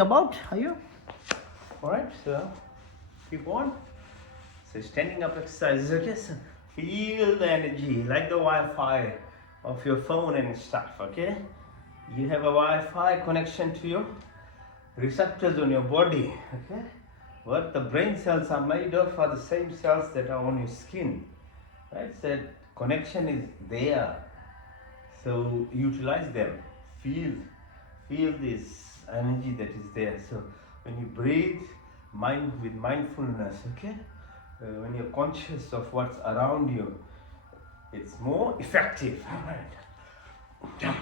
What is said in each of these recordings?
About are you all right? So keep on. So standing up exercises, okay? So feel the energy like the Wi-Fi of your phone and stuff, okay? You have a Wi-Fi connection to your receptors on your body, okay? What the brain cells are made of are the same cells that are on your skin, right? So connection is there, so utilize them. Feel this energy that is there. So when you breathe, mind with mindfulness, okay, when you're conscious of what's around you, it's more effective. All right.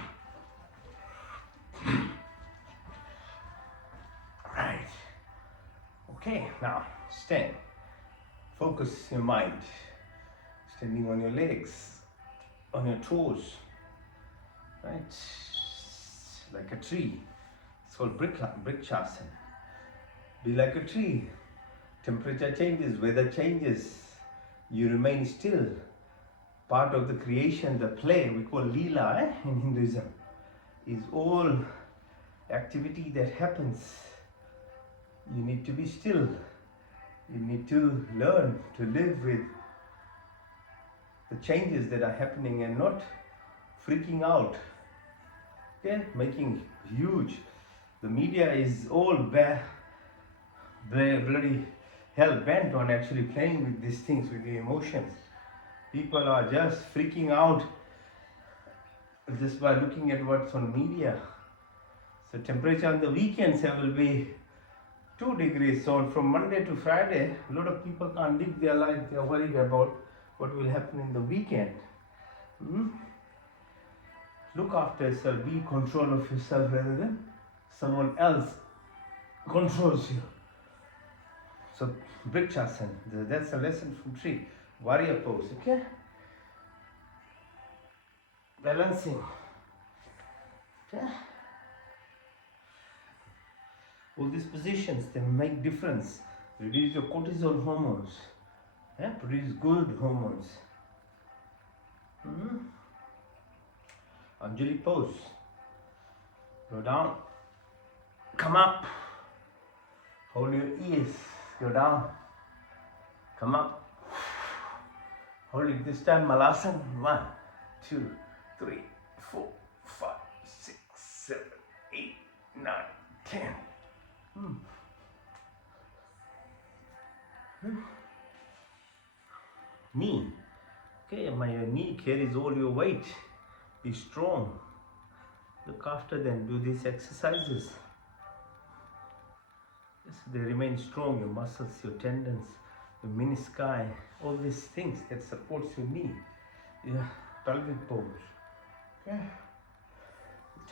Right. Okay, now stand. Focus your mind. Standing on your legs, on your toes, right? Like a tree. It's called Brikshasana. Be like a tree. Temperature changes, weather changes. You remain still. Part of the creation, the play we call Leela in Hinduism, is all activity that happens. You need to be still. You need to learn to live with the changes that are happening and not freaking out. Okay, making huge. The media is all bloody hell bent on actually playing with these things, with the emotions. People are just freaking out just by looking at what's on media. So temperature on the weekends will be 2 degrees. So from Monday to Friday, a lot of people can't live their life. They are worried about what will happen in the weekend. Look after yourself. Be in control of yourself rather than someone else controls you. So Brikshasana, that's a lesson from tree. Warrior pose, okay? Balancing. Okay? All these positions, they make difference. Reduce your cortisol hormones. Yeah? Produce good hormones. Anjali pose. Go down. Come up. Hold your ears. Go down. Come up. Hold it this time. Malasana. 1, 2, 3, 4, 5, 6, 7, 8, 9, 10. Knee. Okay, my knee carries all your weight. Be strong. Look after them. Do these exercises. Yes, they remain strong. Your muscles, your tendons, your menisci, all these things that supports your knee. Your pelvic pose. Okay.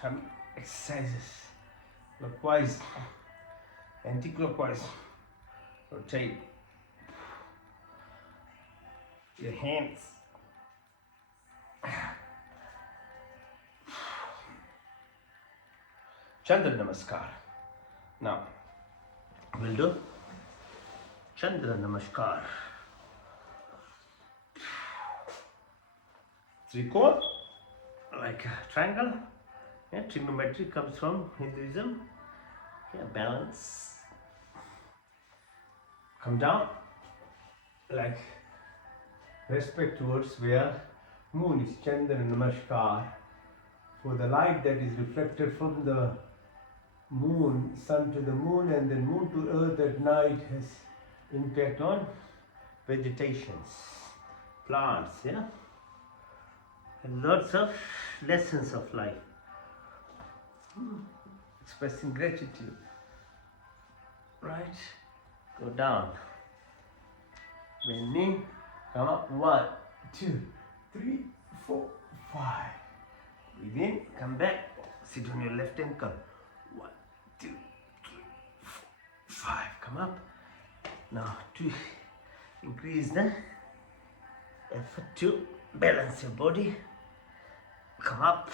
Tummy exercises. Clockwise, anti-clockwise. Rotate your hands. Chandra Namaskar. Now, we'll do Chandra Namaskar. Trikot, like a triangle. Yeah, trigonometry comes from Hinduism. Yeah, balance. Come down, like respect towards where moon is. Chandra Namaskar. For the light that is reflected from the moon, sun to the moon, and then moon to earth at night has impact on vegetations, plants, yeah, and lots of lessons of life. Expressing gratitude, right? Go down, bend knee, come up. 1, 2, 3, 4, 5. Breathe in, come back, sit on your left ankle. 1, 2, 3, 4, 5. Come up. Now to increase the effort to balance your body. Come up.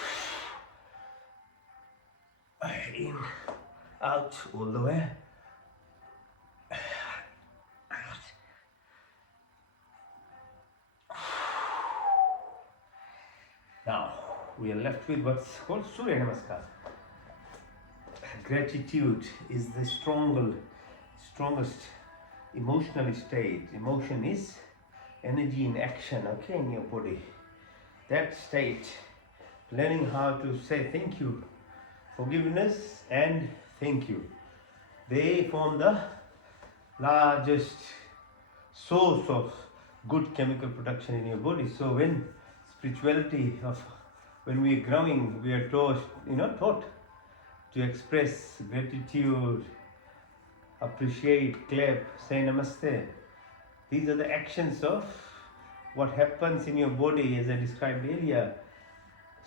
In, out, all the way. Out. Now we are left with what's called Surya Namaskar. gratitude is the strongest emotional state. Emotion is energy in action, okay, in your body. That state, learning how to say thank you, forgiveness, and thank you, they form the largest source of good chemical production in your body. So when spirituality of when we are growing, we are taught to express gratitude, appreciate, clap, say namaste. These are the actions of what happens in your body as I described earlier.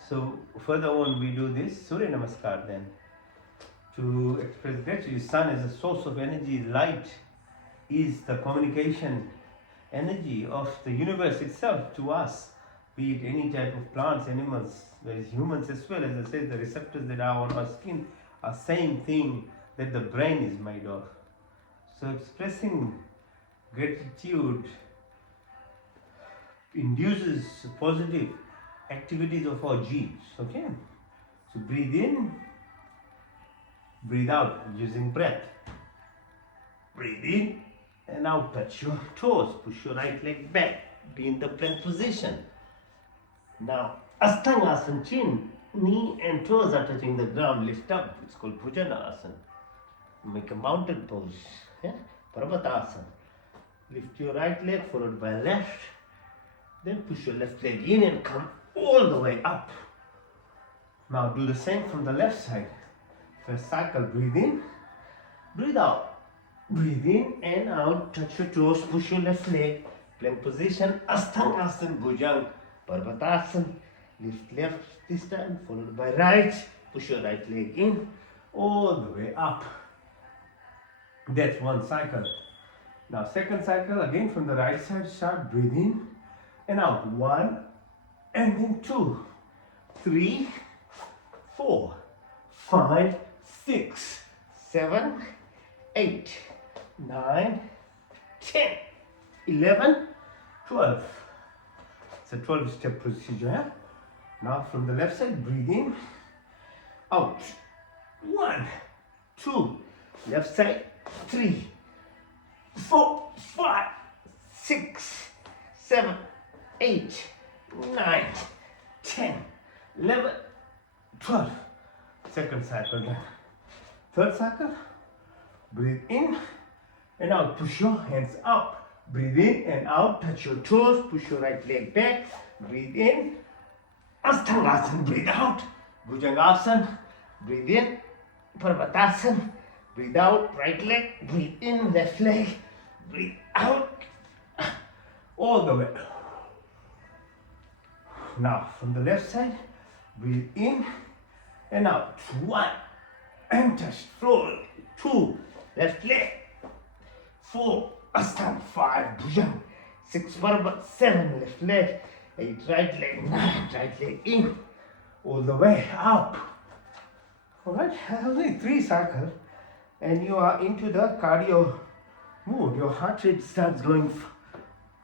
So further on we do this Surya Namaskar then to express gratitude. Sun is a source of energy, light is the communication energy of the universe itself to us, be it any type of plants, animals, whereas humans as well. As I said, the receptors that are on our skin are same thing that the brain is made of. So expressing gratitude induces positive activities of our genes. Okay, so breathe in, breathe out using breath. Breathe in and out, touch your toes, push your right leg back, be in the plank position. Now, Asthangasana, chin, knee and toes are touching the ground, lift up, it's called Bhujangasana. Make a mountain pose, yeah? Parvatasana. Lift your right leg followed by left, then push your left leg in and come all the way up. Now do the same from the left side. First cycle, breathe in, breathe out. Breathe in and out, touch your toes, push your left leg, plank position, Asthangasana, Bhujanga, Parvatasana. Lift left this time, followed by right, push your right leg in, all the way up. That's one cycle. Now second cycle, again from the right side, start, breathe in and out. 1 and then 2, 3, 4, 5, 6, 7, 8, 9, 10, 11, 12. It's a 12-step procedure. Yeah? Now from the left side, breathe in, out. 1, 2, left side, 3, 4, 5, 6, 7, 8, 9, 10, 11, 12. Second cycle done. Third cycle, breathe in and out. Push your hands up. Breathe in and out. Touch your toes. Push your right leg back. Breathe in. Asthangasana. Breathe out. Bhujangasana. Breathe in. Parvatasana. Breathe out. Right leg. Breathe in. Left leg. Breathe out. All the way. Now from the left side, breathe in and out. 1 and touch floor. 2, left leg. 4, Ashtanga. 5, Bhujanga. 6, Parvat. 7, left leg. 8, right leg. 9, right leg in. All the way up. Alright, only 3 cycles and you are into the cardio mood. Your heart rate starts going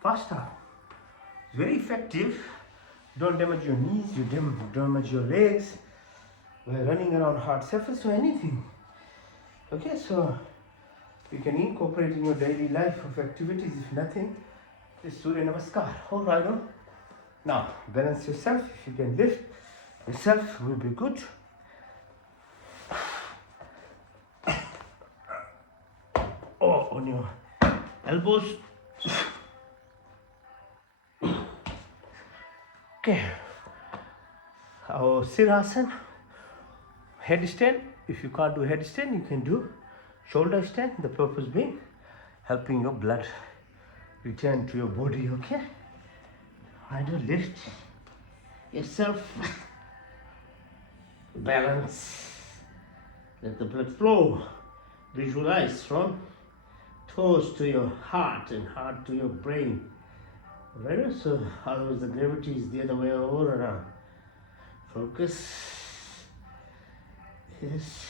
faster. It's very effective. Don't damage your knees, you don't damage your legs. We're running around hard surface or anything. Okay, so you can incorporate in your daily life of activities, if nothing, is Surya Namaskar. Alright, now balance yourself. If you can lift yourself, will be good. Or on your elbows. Okay, our Sirasana, headstand. If you can't do headstand, you can do shoulder stand. The purpose being helping your blood return to your body. Okay, I do lift yourself, balance, let the blood flow. Visualize from toes to your heart and heart to your brain. Right? So otherwise the gravity is the other way all around. Focus. Yes.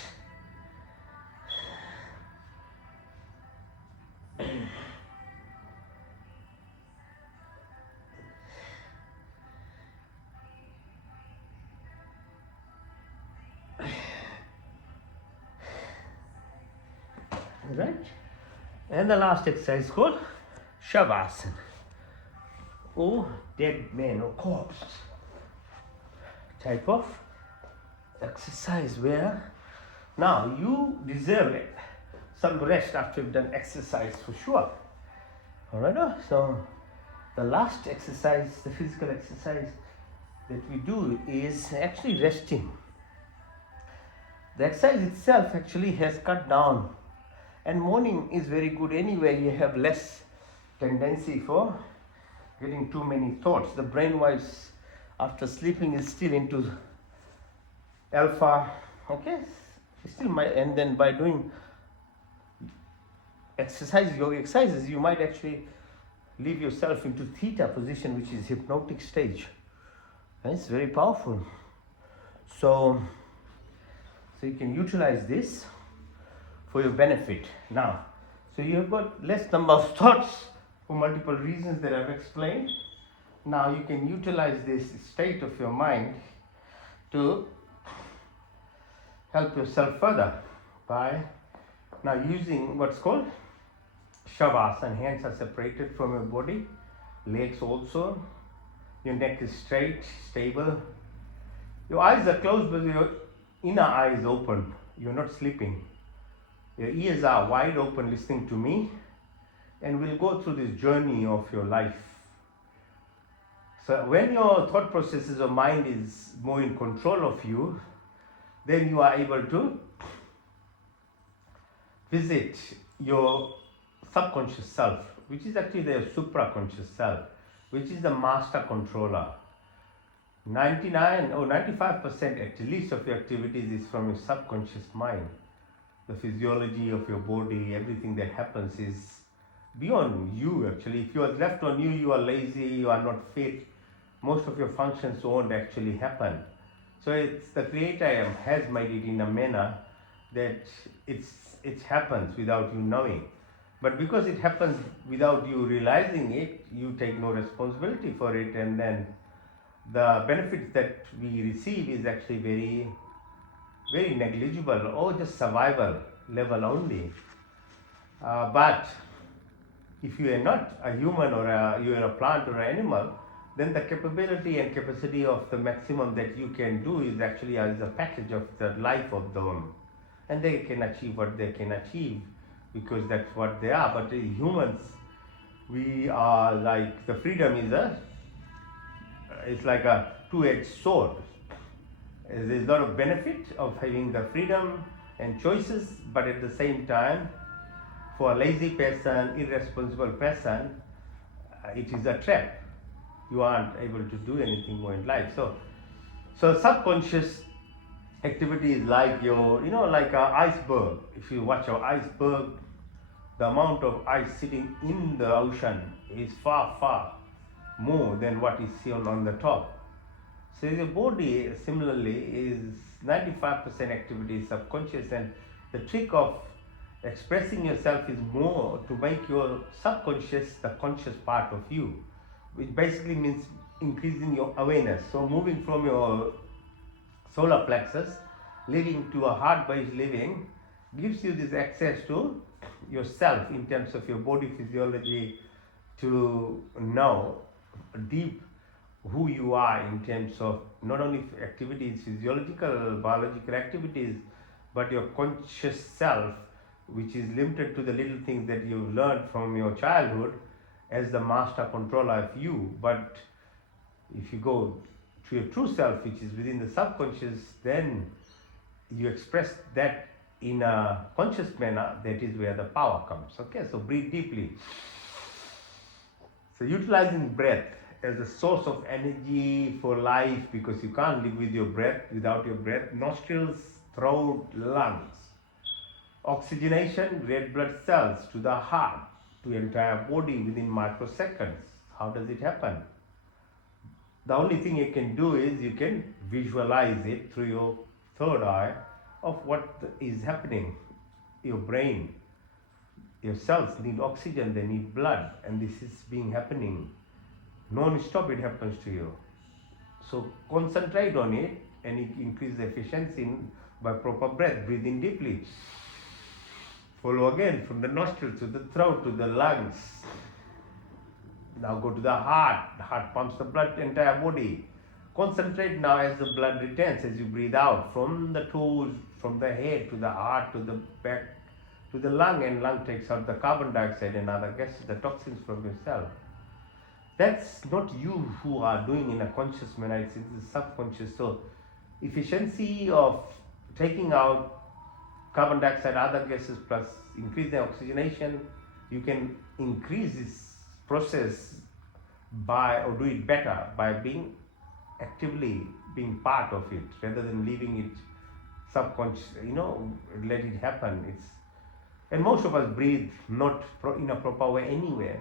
right? And the last exercise is called Shavasana, or dead man or corpse type of exercise, where now you deserve it. Some rest after you've done exercise for sure. Alright, so the last exercise, the physical exercise that we do is actually resting. The exercise itself actually has cut down, and morning is very good anyway. You have less tendency for getting too many thoughts. The brain waves after sleeping is still into alpha, okay, still my, and then by doing yoga exercises, you might actually leave yourself into theta position, which is hypnotic stage, and it's very powerful. So you can utilize this for your benefit. Now, so you have got less number of thoughts for multiple reasons that I've explained. Now you can utilize this state of your mind to help yourself further by now using what's called Shavasana. Hands are separated from your body, legs also, your neck is straight, stable, your eyes are closed but your inner eye is open, you're not sleeping, your ears are wide open listening to me, and we'll go through this journey of your life. So when your thought processes or mind is more in control of you, then you are able to visit your subconscious self, which is actually the supraconscious self, which is the master controller. 99 or 95% at least of your activities is from your subconscious mind. The physiology of your body, everything that happens is beyond you actually. If you are left on you, you are lazy, you are not fit, most of your functions won't actually happen. So it's the Creator has made it in a manner that it happens without you knowing. But because it happens without you realizing it, you take no responsibility for it, and then the benefits that we receive is actually very, very negligible or just survival level only. But if you are not a human or you are a plant or an animal, then the capability and capacity of the maximum that you can do is actually as a package of the life of them, and they can achieve what they can achieve because that's what they are. But humans, we are like, the freedom is it's like a two-edged sword. There's a lot of benefit of having the freedom and choices, but at the same time, for a lazy person, irresponsible person, it is a trap. You aren't able to do anything more in life. So subconscious activity is like your, like an iceberg. If you watch an iceberg, the amount of ice sitting in the ocean is far, far more than what is seen on the top. So your body similarly is 95% activity is subconscious, and the trick of expressing yourself is more to make your subconscious the conscious part of you, which basically means increasing your awareness. So moving from your solar plexus, leading to a heart-based living, gives you this access to yourself in terms of your body physiology, to know deep who you are in terms of not only activities, physiological, biological activities, but your conscious self, which is limited to the little things that you've learned from your childhood as the master controller of you. But if you go to your true self, which is within the subconscious, then you express that in a conscious manner. That is where the power comes. Okay, so breathe deeply. So utilizing breath as a source of energy for life, because you can't live with your breath, without your breath. Nostrils, throat, lungs. Oxygenation, red blood cells to the heart, to entire body within microseconds. How does it happen? The only thing you can do is you can visualize it through your third eye of what is happening. Your brain, your cells need oxygen, they need blood, and this is being happening non-stop. It happens to you. So concentrate on it and increase the efficiency by proper breath. Breathe in deeply. Follow again from the nostrils to the throat to the lungs. Now go to the heart. The heart pumps the blood to the entire body. Concentrate now as the blood returns, as you breathe out from the toes, from the head to the heart to the back to the lung, and lung takes out the carbon dioxide and other gases, the toxins from your cell. That's not you who are doing in a conscious manner, it's the subconscious. So efficiency of taking out carbon dioxide, other gases, plus increase the oxygenation, you can increase this process by, or do it better by being actively being part of it rather than leaving it subconscious, let it happen. And most of us breathe not in a proper way anywhere.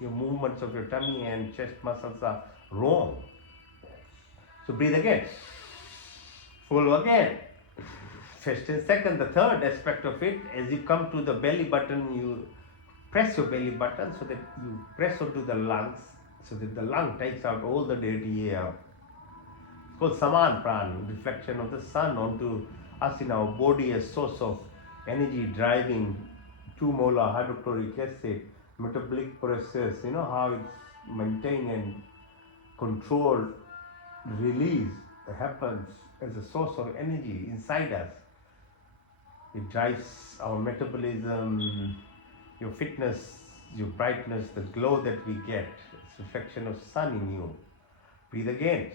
Your movements of your tummy and chest muscles are wrong. So breathe again. Follow again. First and second, the third aspect of it, as you come to the belly button, you press your belly button so that you press onto the lungs, so that the lung takes out all the dirty air. It's called Saman Pran, reflection of the sun onto us in our body, a source of energy driving 2 molar hydrochloric acid, metabolic process, how it's maintained and controlled release happens as a source of energy inside us. It drives our metabolism, your fitness, your brightness, the glow that we get. It's a reflection of sun in you. Breathe again.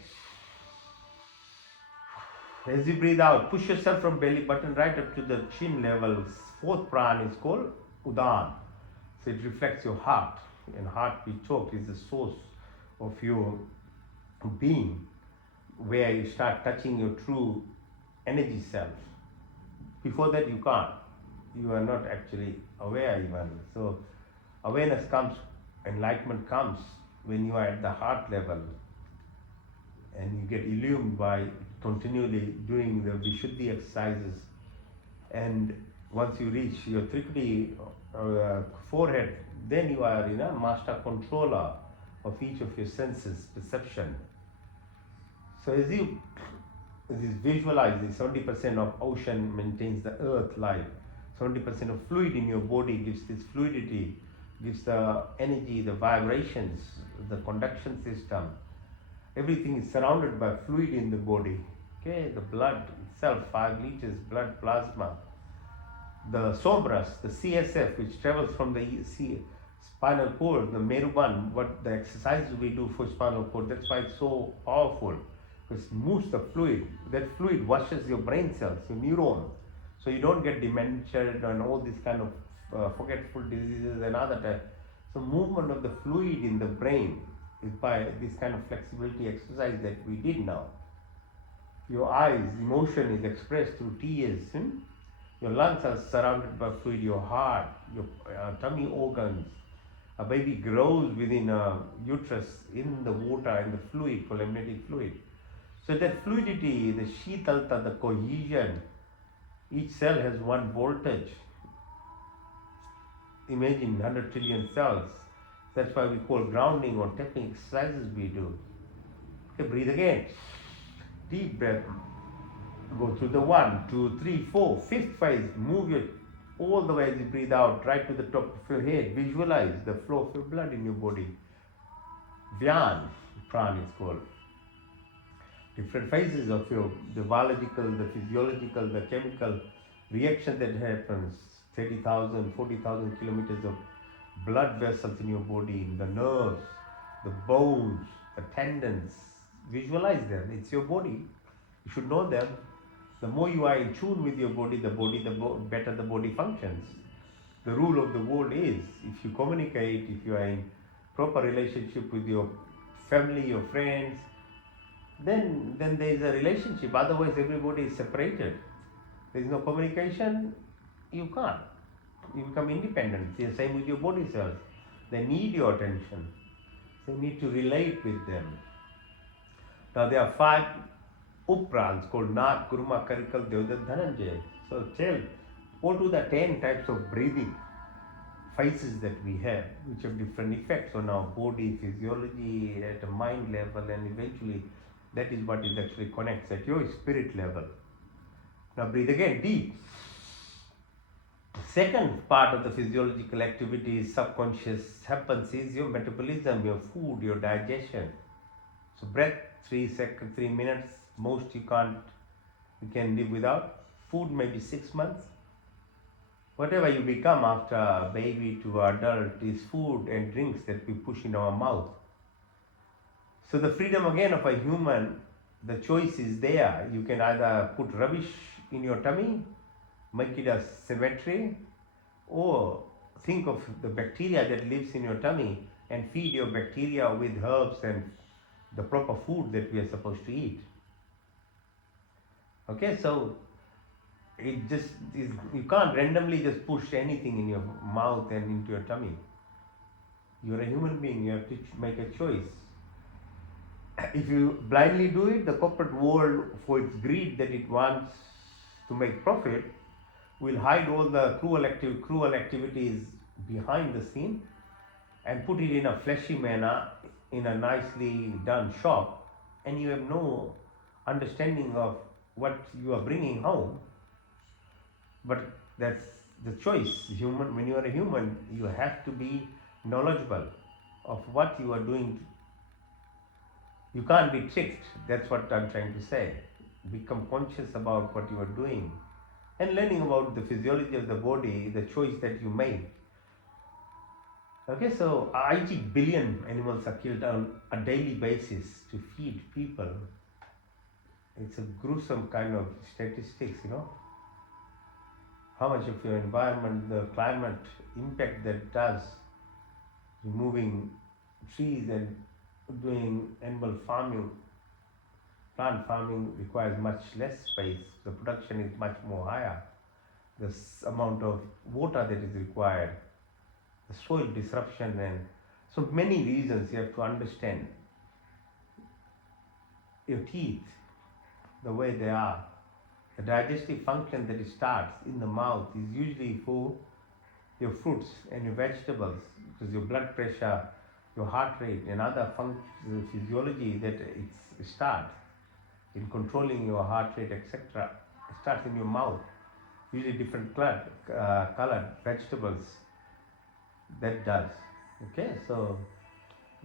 As you breathe out, push yourself from belly button right up to the chin levels. Fourth pran is called Udan. So it reflects your heart. And heart, we talked, is the source of your being, where you start touching your true energy self. Before that, you can't. You are not actually aware even. So awareness comes, enlightenment comes when you are at the heart level and you get illumined by continually doing the Vishuddhi exercises. And once you reach your Trikudi forehead, then you are master controller of each of your senses, perception. So as you visualize this, 70% of ocean maintains the earth life, 70% of fluid in your body gives this fluidity, gives the energy, the vibrations, the conduction system. Everything is surrounded by fluid in the body. Okay, the blood itself, 5 liters blood plasma. The sombras, the CSF, which travels from the spinal cord, the Meruban, what the exercises we do for spinal cord, that's why it's so powerful. Because it moves the fluid. That fluid washes your brain cells, your neuron. So you don't get dementia and all these kind of forgetful diseases and other types. So movement of the fluid in the brain is by this kind of flexibility exercise that we did now. Your eyes, emotion is expressed through tears. Your lungs are surrounded by fluid, your heart, your tummy organs. A baby grows within a uterus in the water, in the fluid, called amniotic fluid. So that fluidity, the Shitalta, the cohesion, each cell has one voltage. Imagine 100 trillion cells. That's why we call grounding or tapping exercises we do. Okay, breathe again. Deep breath. Go through the 1, 2, 3, 4, 5th phase. Move your all the way as you breathe out, right to the top of your head. Visualize the flow of your blood in your body. Dhyan, pran is called. Different phases of the biological, the physiological, the chemical reaction that happens. 30,000, 40,000 kilometers of blood vessels in your body, the nerves, the bones, the tendons. Visualize them. It's your body. You should know them. The more you are in tune with your body, the better the body functions. The rule of the world is, if you communicate, if you are in proper relationship with your family, your friends, then there is a relationship. Otherwise, everybody is separated. There is no communication, you can't. You become independent. It's the same with your body cells. They need your attention. So you need to relate with them. Now there are 5 Uprans called Nag, Kurma, Karikal, Deodat, Dhananjay. So tell all to the 10 types of breathing phases that we have, which have different effects on our body, physiology, at a mind level, and eventually that is what it actually connects at your spirit level. Now breathe again, deep. Second part of the physiological activity is subconscious happens is your metabolism, your food, your digestion. So breath, 3 seconds, 3 minutes, most you can live without. Food maybe 6 months. Whatever you become after baby to adult is food and drinks that we push in our mouth. So the freedom again of a human, the choice is there. You can either put rubbish in your tummy, make it a cemetery, or think of the bacteria that lives in your tummy and feed your bacteria with herbs and the proper food that we are supposed to eat. Okay, so it just is, you can't randomly just push anything in your mouth and into your tummy. You're a human being, you have to make a choice. If you blindly do it, the corporate world, for its greed that it wants to make profit, will hide all the cruel activities behind the scene and put it in a fleshy manner in a nicely done shop, and you have no understanding of what you are bringing home. But that's the choice. Human, when you are a human, you have to be knowledgeable of what you are doing. You can't be tricked. That's what I'm trying to say. Become conscious about what you are doing and learning about the physiology of the body, the choice that you make. Okay, so 80 billion animals are killed on a daily basis to feed people. It's a gruesome kind of statistics, how much of your environment, the climate impact that does, removing trees and doing animal farming. Plant farming requires much less space, the production is much more higher. The amount of water that is required, the soil disruption, and so many reasons you have to understand. Your teeth, the way they are, the digestive function that it starts in the mouth is usually for your fruits and your vegetables, because your blood pressure, your heart rate, and other physiology that it starts in controlling your heart rate, etc. It starts in your mouth. Usually different colored vegetables that does. Okay, so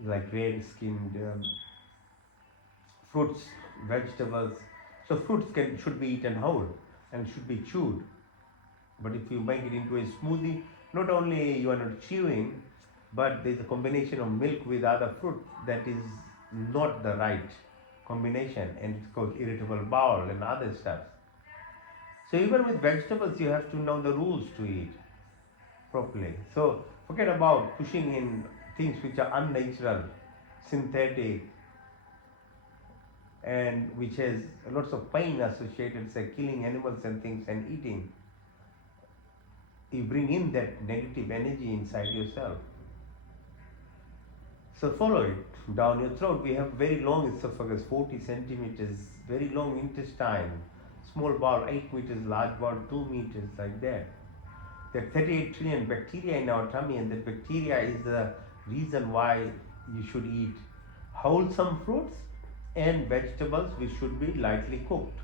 like red skinned fruits, vegetables. So fruits should be eaten whole and should be chewed. But if you make it into a smoothie, not only you are not chewing, but there's a combination of milk with other fruit that is not the right combination, and it's called irritable bowel and other stuff. So even with vegetables, you have to know the rules to eat properly. So forget about pushing in things which are unnatural, synthetic, and which has lots of pain associated, say killing animals and things and eating. You bring in that negative energy inside yourself. So follow it down your throat. We have very long esophagus, 40 centimeters, very long intestine, small bowel, 8 meters, large bowel, 2 meters, like that. There are 38 trillion bacteria in our tummy, and that bacteria is the reason why you should eat wholesome fruits and vegetables which should be lightly cooked,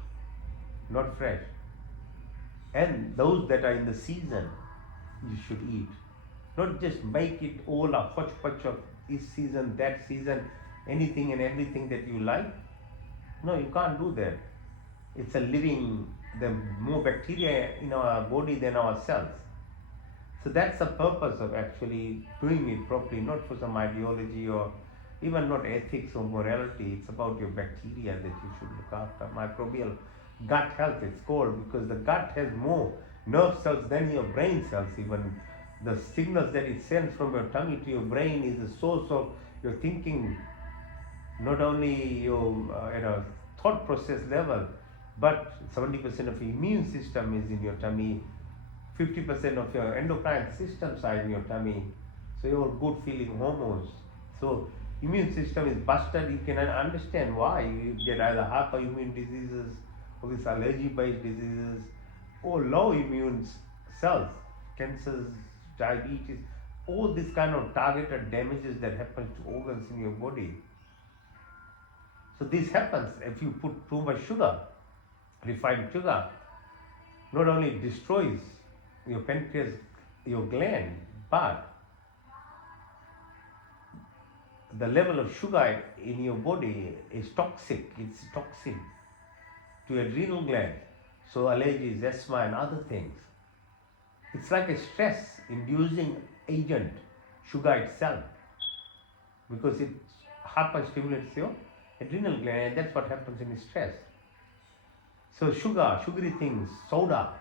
not fresh. And those that are in the season, you should eat. Not just make it all a hodgepodge of this season, that season, anything and everything that you like. No, you can't do that. It's a living, the more bacteria in our body than our cells. So that's the purpose of actually doing it properly, not for some ideology or even not ethics or morality. It's about your bacteria that you should look after. Microbial gut health, it's called, because the gut has more nerve cells than your brain cells. Even the signals that it sends from your tummy to your brain is the source of your thinking, not only your at a thought process level, but 70% of your immune system is in your tummy, 50% of your endocrine systems are in your tummy. So your good feeling hormones. So immune system is busted. You can understand why you get either hyperimmune diseases or these allergy-based diseases, or low immune cells, cancers, diabetes, all these kind of targeted damages that happens to organs in your body. So this happens if you put too much sugar, refined sugar. Not only destroys your pancreas, your gland, but the level of sugar in your body is toxic. It's toxic to your adrenal gland. So allergies, asthma, and other things. It's like a stress-inducing agent, sugar itself, because it hyperstimulates your adrenal gland, and that's what happens in stress. So sugar, sugary things, soda,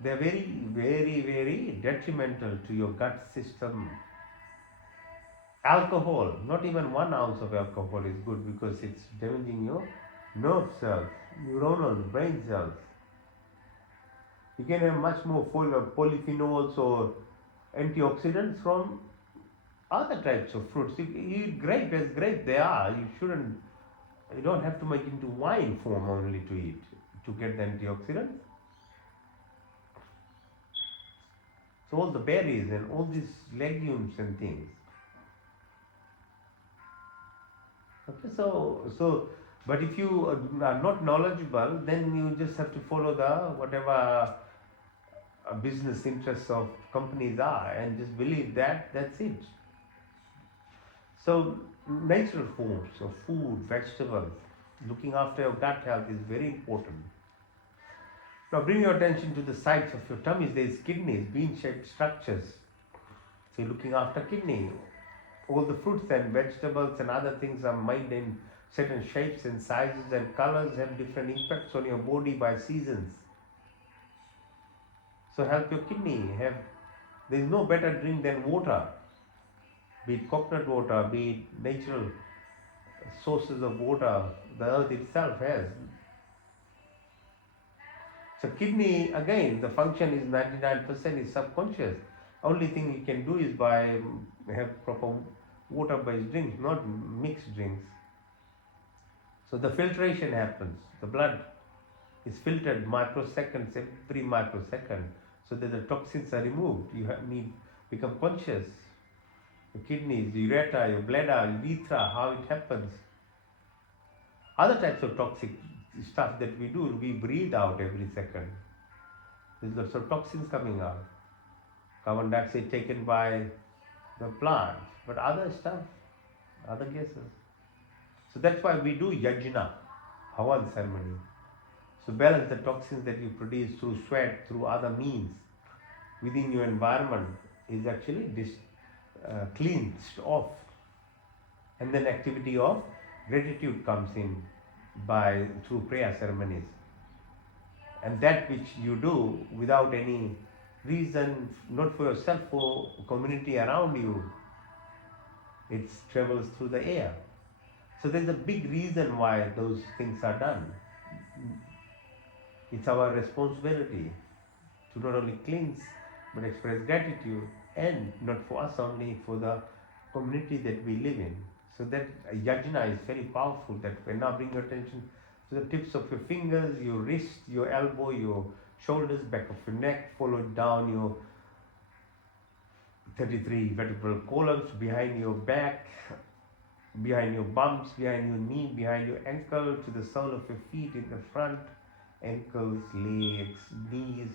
they're very, very, very detrimental to your gut system. Alcohol, not even 1 ounce of alcohol is good because it's damaging your nerve cells, neuronal brain cells. You can have much more polyphenols or antioxidants from other types of fruits. You eat grape as grape they are. You don't have to make it into wine form only to eat to get the antioxidants. So all the berries and all these legumes and things. Okay, but if you are not knowledgeable, then you just have to follow the whatever business interests of companies are and just believe that that's it. So natural forms of food, vegetables, looking after your gut health is very important. Now bring your attention to the sides of your tummies. There is kidneys, bean-shaped structures. So you're looking after kidney. All the fruits and vegetables and other things are made in certain shapes and sizes and colors, have different impacts on your body by seasons. So help your kidney. There is no better drink than water, be it coconut water, be it natural sources of water the earth itself has. So kidney, again, the function is 99% is subconscious. Only thing you can do is by have proper water-based drinks, not mixed drinks. So the filtration happens. The blood is filtered microseconds, every microsecond, so that the toxins are removed. You become conscious. Your kidneys, your ureter, your bladder, urethra, how it happens. Other types of toxic stuff that we do, we breathe out every second. There's lots of toxins coming out. Carbon dioxide taken by the plants, but other stuff, other gases. So that's why we do yajna, Havan ceremony. So balance the toxins that you produce through sweat, through other means within your environment is actually cleansed off. And then activity of gratitude comes in through prayer ceremonies. And that which you do without any reason, not for yourself, for community around you, it travels through the air. So there's a big reason why those things are done. It's our responsibility to not only cleanse but express gratitude, and not for us only, for the community that we live in. So that yajna is very powerful. That when now bring your attention to the tips of your fingers, your wrist, your elbow, your shoulders, back of your neck, followed down your 33 vertebral columns, behind your back, behind your bumps, behind your knee, behind your ankle, to the sole of your feet in the front, ankles, legs, knees,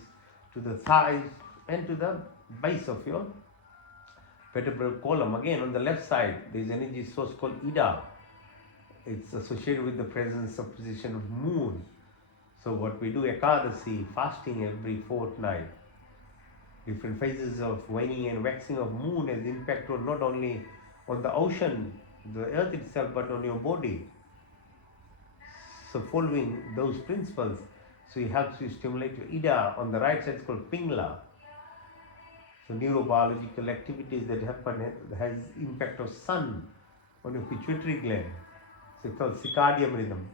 to the thighs, and to the base of your vertebral column. Again, on the left side, there is an energy source called Ida. It's associated with the presence of position of moon. So what we do, Ekadasi, fasting every fortnight. Different phases of waning and waxing of moon has impact on not only on the ocean, the earth itself, but on your body. So following those principles, so it helps you stimulate your Ida. On the right side, it's called Pingla. So neurobiological activities that happen has impact of sun on your pituitary gland. So it's called circadian rhythm.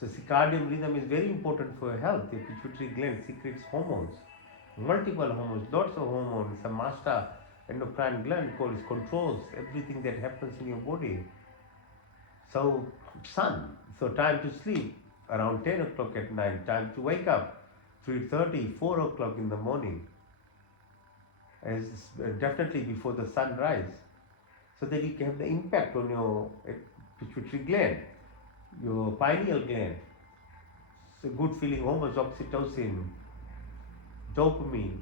So circadian rhythm is very important for your health. Your pituitary gland secretes hormones, multiple hormones, lots of hormones. It's a master endocrine gland controls everything that happens in your body. So sun. So time to sleep around 10 o'clock at night. Time to wake up 3:30, 4 o'clock in the morning. As definitely before the sunrise, so that you can have the impact on your pituitary gland, your pineal gland. So good feeling hormones, oxytocin, dopamine,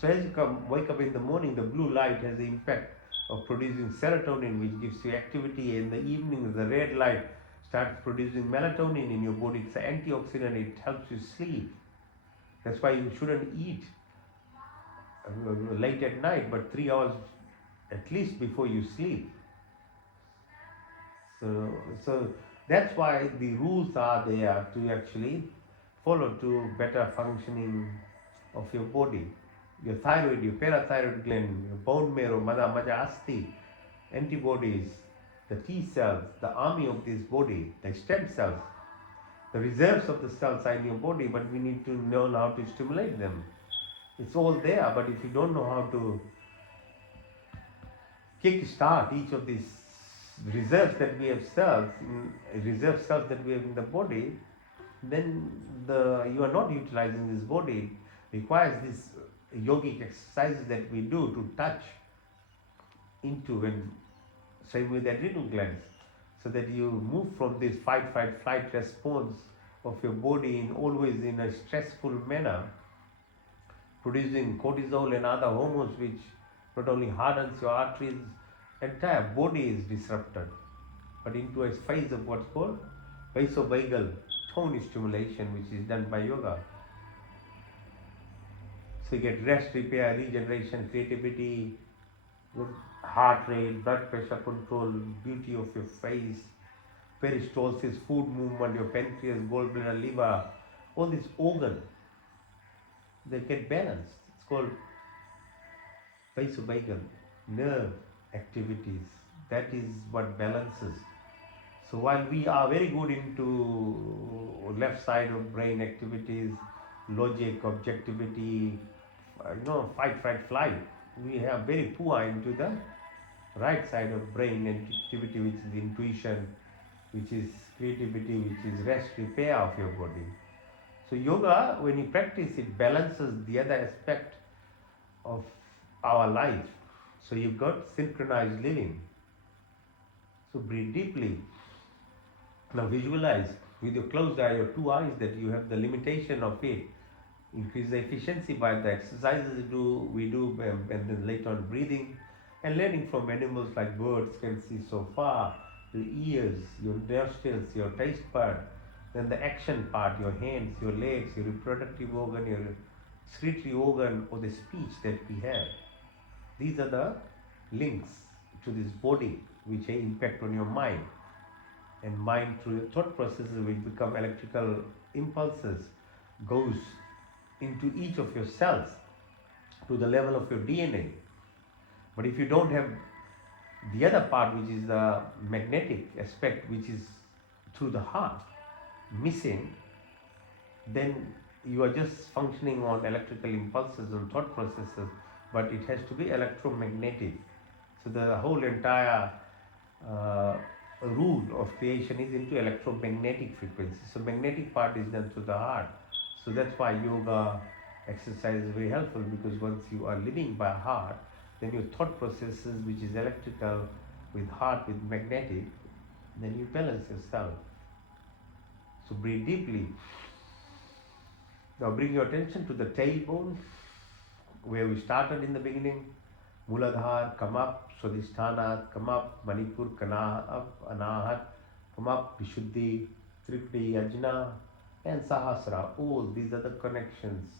So as you wake up in the morning, the blue light has the impact of producing serotonin, which gives you activity. In the evening, the red light starts producing melatonin in your body. It's an antioxidant. It helps you sleep. That's why you shouldn't eat late at night, but 3 hours at least before you sleep. So that's why the rules are there to actually follow to better functioning of your body. Your thyroid, your parathyroid gland, your bone marrow, maja asti, antibodies, the T cells, the army of this body, the stem cells, the reserves of the cells are in your body, but we need to learn how to stimulate them. It's all there, but if you don't know how to kick start each of these reserves that we have reserve cells that we have in the body, then you are not utilizing this body. It requires these yogic exercises that we do to touch into, and same with the adrenal glands, so that you move from this fight, flight response of your body in always in a stressful manner, producing cortisol and other hormones which not only hardens your arteries, entire body is disrupted, but into a phase of what's called vasovagal tone stimulation, which is done by yoga. So you get rest, repair, regeneration, creativity, heart rate, blood pressure control, beauty of your face, peristalsis, food movement, your pancreas, gallbladder, liver, all these organs, they get balanced. It's called vasovagal nerve activities. That is what balances. So while we are very good into left side of brain activities, logic, objectivity, fight, flight, we have very poor into the right side of brain activity, which is intuition, which is creativity, which is rest, repair of your body. So yoga, when you practice, it balances the other aspect of our life. So you've got synchronized living. So breathe deeply. Now visualize with your closed eye, your two eyes, that you have the limitation of it. Increase the efficiency by the exercises we do, and then later on breathing and learning from animals like birds can see so far, your ears, your nostrils, your taste bud, then the action part, your hands, your legs, your reproductive organ, your excretory organ, or the speech that we have. These are the links to this body which impact on your mind, and mind through your thought processes which become electrical impulses goes into each of your cells to the level of your DNA. But if you don't have the other part, which is the magnetic aspect, which is through the heart, missing, then you are just functioning on electrical impulses and thought processes, but it has to be electromagnetic. So the whole entire rule of creation is into electromagnetic frequency. So magnetic part is done through the heart. So that's why yoga exercise is very helpful, because once you are living by heart, then your thought processes, which is electrical with heart, with magnetic, then you balance yourself. So breathe deeply. Now bring your attention to the tailbone, where we started in the beginning. Muladhara, come up. Swadhisthana, come up. Manipur, Kana, up. Anahat, come up. Vishuddhi, Tripti, Ajna, and Sahasra. All these are the connections.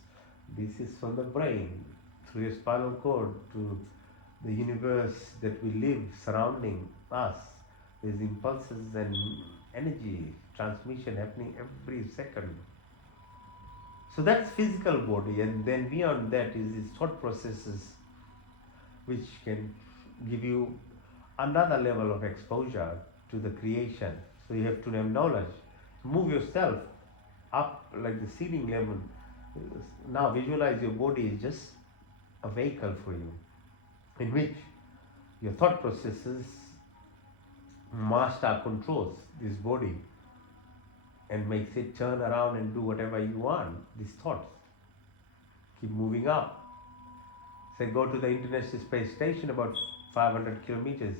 This is from the brain through your spinal cord to the universe that we live surrounding us. There's impulses and energy transmission happening every second. So that's physical body, and then beyond that is these thought processes which can give you another level of exposure to the creation. So you have to have knowledge. Move yourself up like the ceiling level. Now visualize your body is just a vehicle for you, in which your thought processes master controls this body and makes it turn around and do whatever you want. These thoughts keep moving up. Say go to the International Space Station, about 500 kilometers,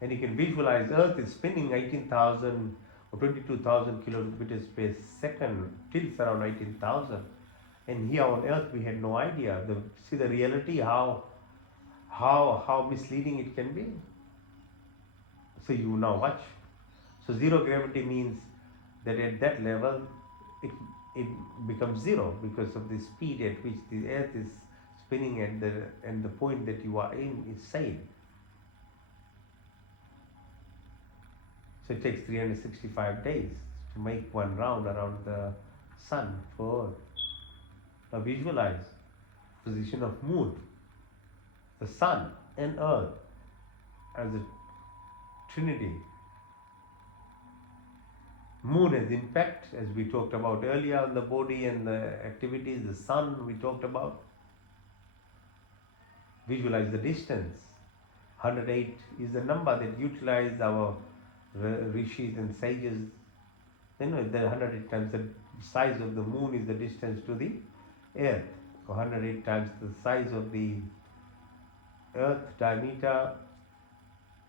and you can visualize Earth is spinning 18,000 or 22,000 kilometers per second, tilts around 18,000. And here on earth we had no idea. See the reality, how misleading it can be. So you now watch. So zero gravity means that at that level it, it becomes zero because of the speed at which the earth is spinning, and the point that you are in is same. So it takes 365 days to make one round around the sun for Earth. Now visualize position of moon, the sun and earth as a trinity. Moon has impact, as we talked about earlier, on the body and the activities. The sun we talked about. Visualize the distance. 108 is the number that utilize our rishis and sages. The 108 times the size of the moon is the distance to the earth. 108 times the size of the earth diameter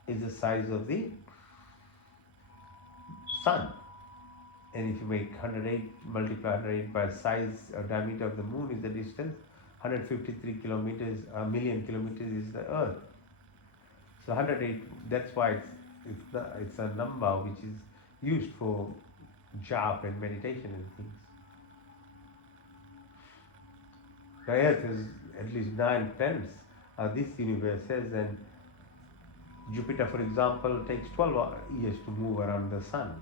is the size of the sun. And if you make 108, multiply 108 by size or diameter of the moon is the distance, 153 kilometers, a million kilometers is the earth. So 108, that's why it's a number which is used for japa and meditation and things. The earth is at least 9 planets this universe says, and Jupiter, for example, takes 12 years to move around the sun.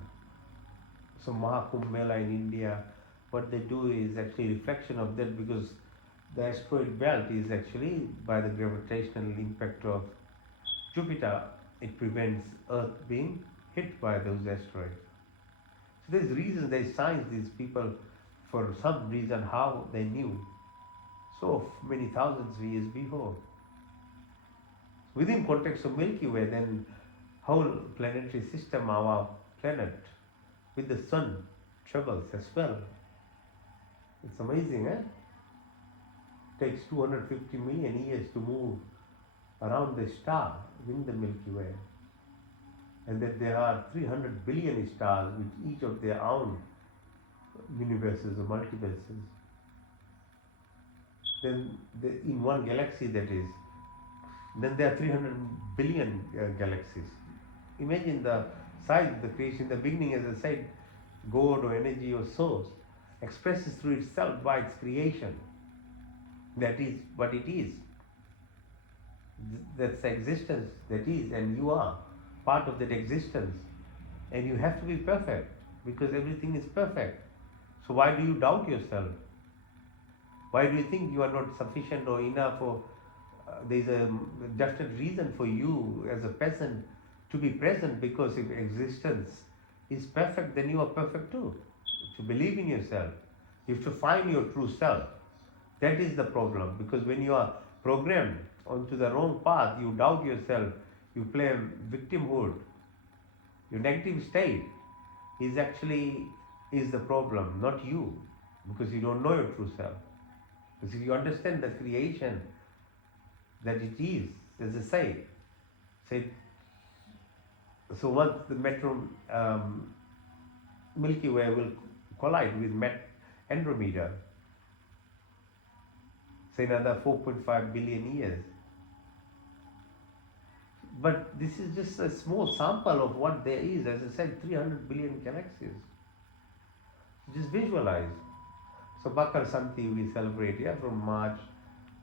So Mahakumbh Mela in India, what they do is actually reflection of that, because the asteroid belt is actually by the gravitational impact of Jupiter, it prevents Earth being hit by those asteroids. So there's reasons, there's science, these people, for some reason, how they knew so many thousands of years before. Within context of Milky Way, then whole planetary system, our planet, with the sun travels as well. It's amazing, eh? It takes 250 million years to move around the star in the Milky Way. And that there are 300 billion stars with each of their own universes or multiverses. Then in one galaxy, that is, then there are 300 billion galaxies. Imagine the size of the creation. In the beginning, as I said, God or energy or source expresses through itself by its creation. That is what it is. That's the existence that is, and you are part of that existence. And you have to be perfect, because everything is perfect. So why do you doubt yourself? Why do you think you are not sufficient or enough, or there's a definite reason for you as a person to be present? Because if existence is perfect, then you are perfect too. To believe in yourself, you have to find your true self. That is the problem, because when you are programmed onto the wrong path, you doubt yourself, you play victimhood. Your negative state is the problem, not you, because you don't know your true self. Because if you understand the creation that it is, as I say, so once the Milky Way will collide with Andromeda, say another 4.5 billion years. But this is just a small sample of what there is. As I said, 300 billion galaxies. Just visualize. So Makar Santi we celebrate from March,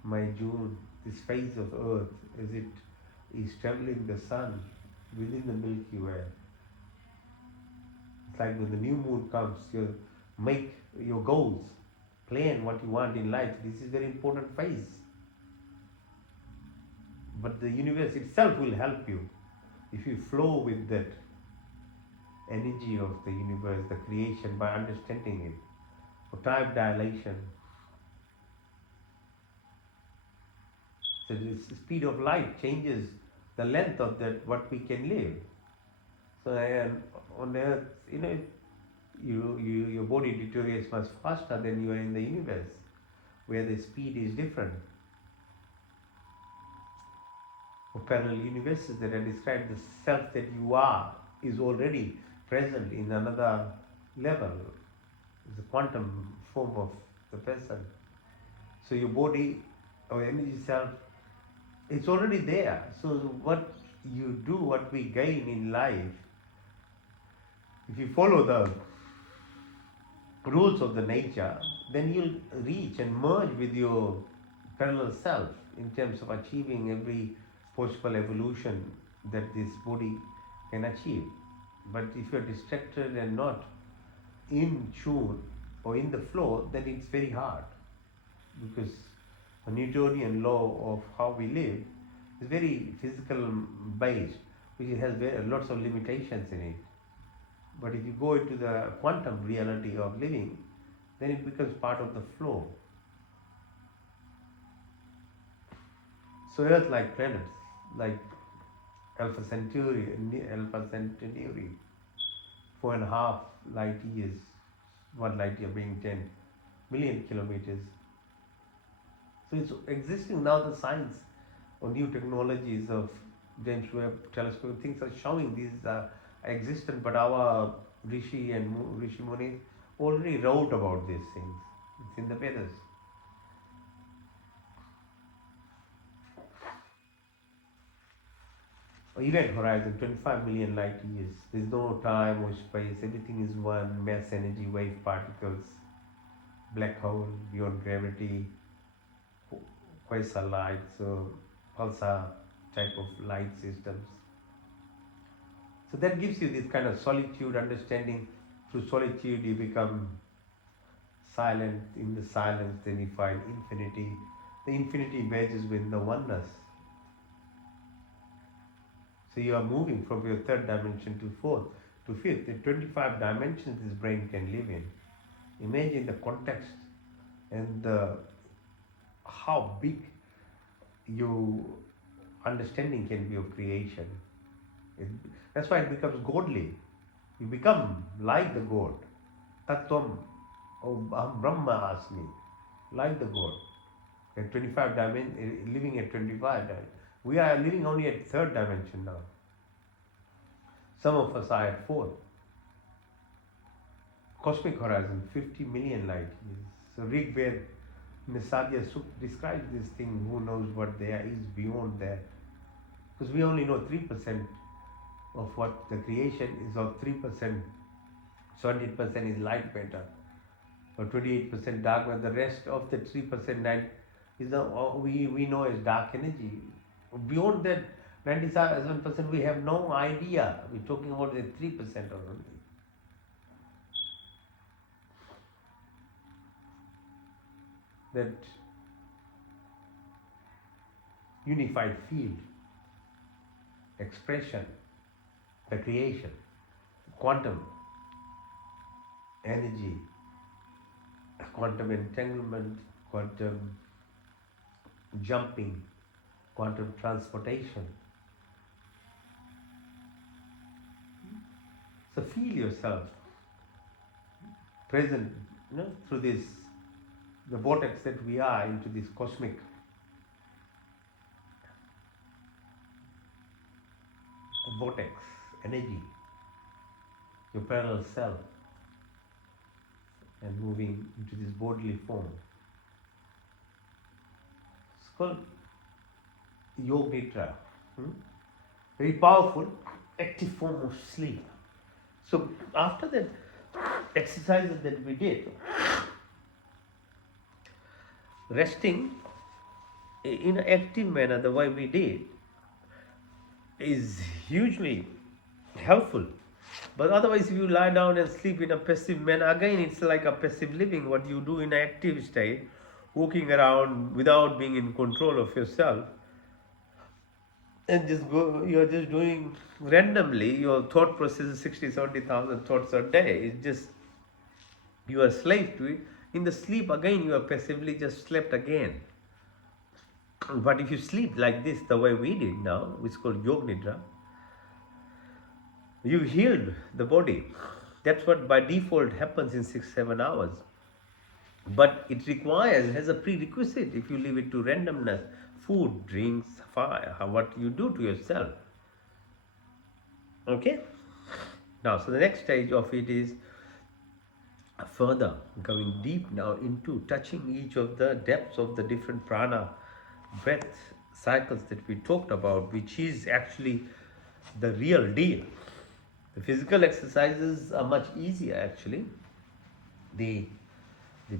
May, June, this phase of Earth as it is traveling the sun within the Milky Way. It's like when the new moon comes, you make your goals, plan what you want in life. This is very important phase. But the universe itself will help you if you flow with that energy of the universe, the creation, by understanding it. For time dilation. So the speed of light changes the length of that what we can live. So on Earth, your body deteriorates much faster than you are in the universe, where the speed is different. For parallel universes that I described, the self that you are is already present in another level. It's a quantum form of the person. So your body or energy self, it's already there. So what you do, what we gain in life, if you follow the rules of the nature, then you'll reach and merge with your parallel self in terms of achieving every possible evolution that this body can achieve. But if you're distracted and not in tune or in the flow, then it's very hard, because a Newtonian law of how we live is very physical based, which has lots of limitations in it. But if you go into the quantum reality of living, then it becomes part of the flow. So Earth-like planets, like Alpha Centauri, 4.5 light years, 1 light year being 10 million kilometers. So it's existing now. The science or new technologies of James Webb telescope, things are showing these are existent, but our Rishi and Rishi Muni already wrote about these things. It's in the Vedas. Event horizon 25 million light years. There's no time or space, everything is one mass energy, wave particles, black hole, beyond gravity, quasar light, so pulsar type of light systems. So that gives you this kind of solitude understanding. Through solitude, you become silent. In the silence, then you find infinity. The infinity merges with the oneness. So you are moving from your third dimension to fourth to fifth. The 25 dimensions this brain can live in. Imagine the context and how big your understanding can be of creation. That's why it becomes godly. You become like the God. Tattvam, aham Brahma asmi, like the God. At 25 dimension, living at 25 dimension. We are living only at third dimension now. Some of us are at fourth. Cosmic horizon, 50 million light years. So Rig Veda, Nisadya Sukta describes this thing. Who knows what there is beyond that? Because we only know 3% of what the creation is, of 3%. 78% is light matter, or 28% dark matter. The rest of the 3% night is we know as dark energy. Beyond that 97%, we have no idea. We're talking about the 3% only. That unified field, expression, the creation, quantum energy, quantum entanglement, quantum jumping, quantum transportation. So feel yourself present, through this, the vortex that we are, into this cosmic vortex energy, your parallel self, and moving into this bodily form. It's called Yoga Nidra. Very powerful, active form of sleep. So after that exercises that we did, resting in an active manner the way we did is hugely helpful. But otherwise, if you lie down and sleep in a passive manner, again it's like a passive living. What you do in an active state, walking around without being in control of yourself, and you're just doing randomly, your thought process is 60,000-70,000 thoughts a day. It's just, you are slave to it. In the sleep, again, you are passively just slept again. But if you sleep like this, the way we did now, which is called Yoga Nidra, you healed the body. That's what by default happens in 6-7 hours. But it has a prerequisite. If you leave it to randomness, food, drinks, fire, what you do to yourself. Okay? Now, so the next stage of it is further, going deep now into touching each of the depths of the different prana breath cycles that we talked about, which is actually the real deal. The physical exercises are much easier actually. The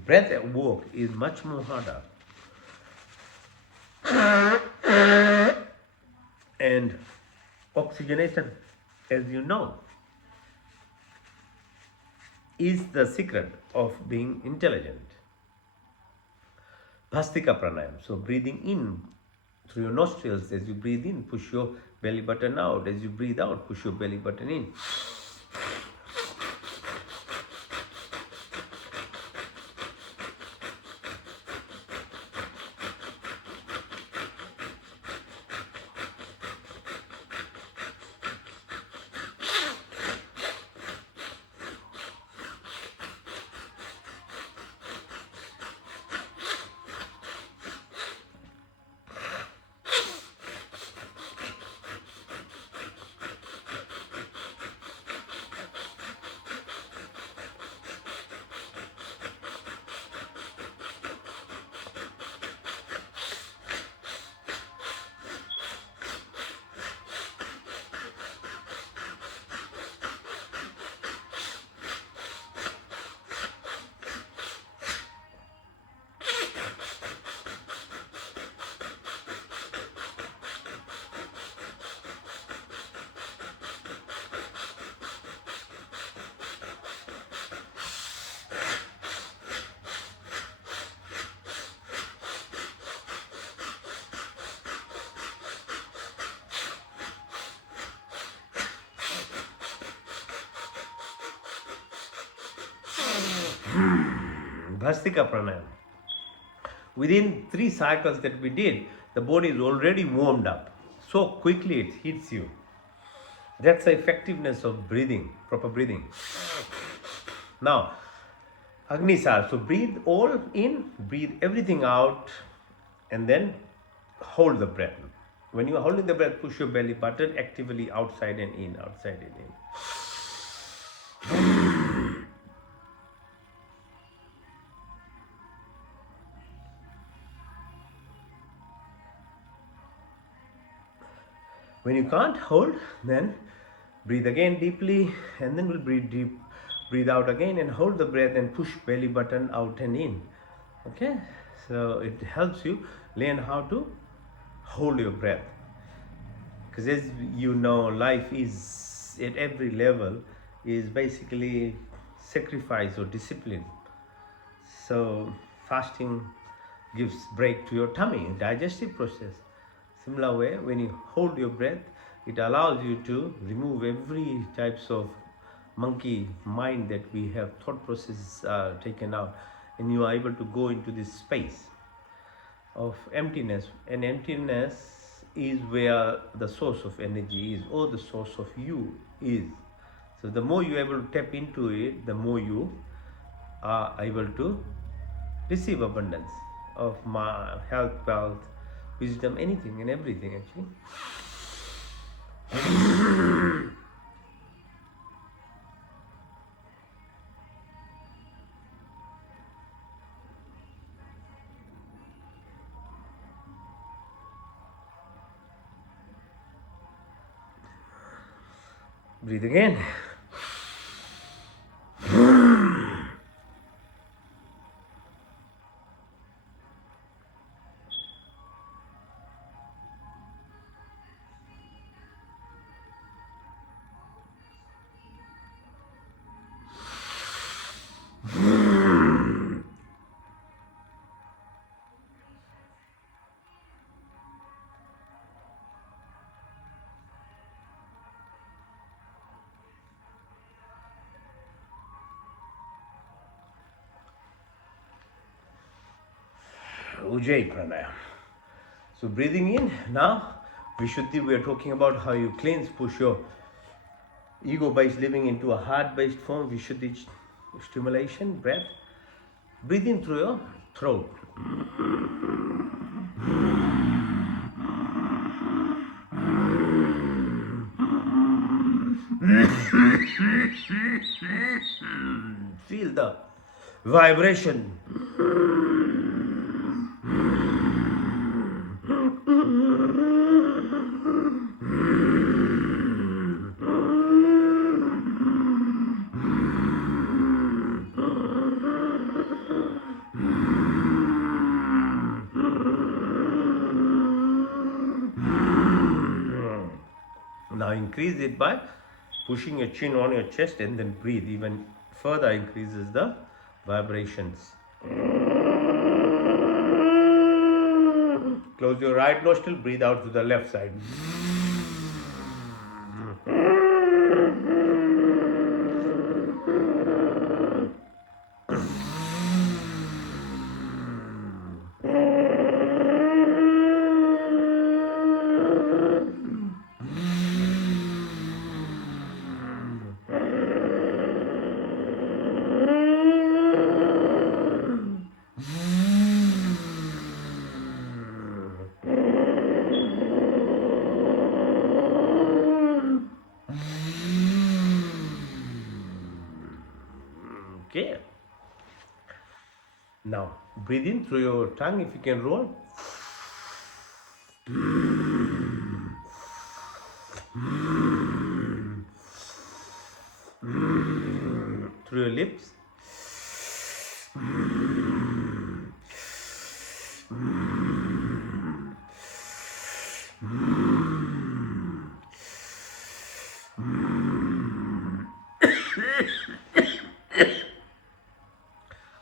breath at work is much more harder. And oxygenation, as you know, is the secret of being intelligent. Bhastika pranayam. So breathing in through your nostrils. As you breathe in, push your belly button out. As you breathe out, push your belly button in. Bhastika pranayam. Within 3 cycles that we did, the body is already warmed up. So quickly it hits you. That's the effectiveness of breathing, proper breathing. Now, Agnisar. So breathe all in, breathe everything out, and then hold the breath. When you are holding the breath, push your belly button actively outside and in, outside and in. When you can't hold, then breathe again deeply, and then we'll breathe deep, breathe out again, and hold the breath and push belly button out and in. Okay, so it helps you learn how to hold your breath. Because as you know, life is at every level is basically sacrifice or discipline. So fasting gives break to your tummy, digestive process. Similar way, when you hold your breath, it allows you to remove every types of monkey mind that we have, thought process taken out, and you are able to go into this space of emptiness. And emptiness is where the source of energy is, or the source of you is. So the more you're able to tap into it, the more you are able to receive abundance of health, wealth, wisdom, anything and everything actually. Breathe again. Ujjayi pranayam. So breathing in now, Vishuddhi, we are talking about how you cleanse, push your ego-based living into a heart-based form. Vishuddhi stimulation, breath. Breathe in through your throat. Feel the vibration. Now increase it by pushing your chin on your chest and then breathe. Even further increases the vibrations. Close your right nostril, breathe out to the left side. Okay. Now breathe in through your tongue if you can roll. Through your lips.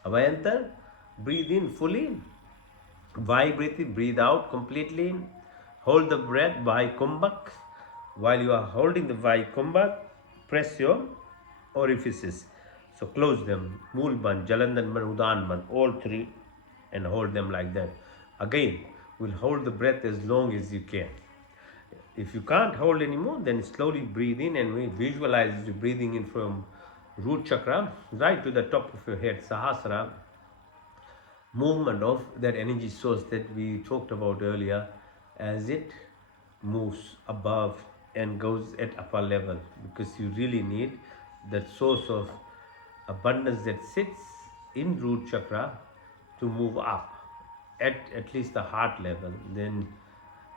Abhayantar, breathe in fully. Vibrate, breathe out completely. Hold the breath, Vaikumbhak. While you are holding the Vaikumbhak, press your orifices. So close them. Moolban, Jalandanban, Udanban, all three, and hold them like that. Again, we'll hold the breath as long as you can. If you can't hold anymore, then slowly breathe in and we visualize you breathing in from root chakra right to the top of your head, Sahasrara, movement of that energy source that we talked about earlier as it moves above and goes at upper level, because you really need that source of abundance that sits in root chakra to move up at least the heart level. Then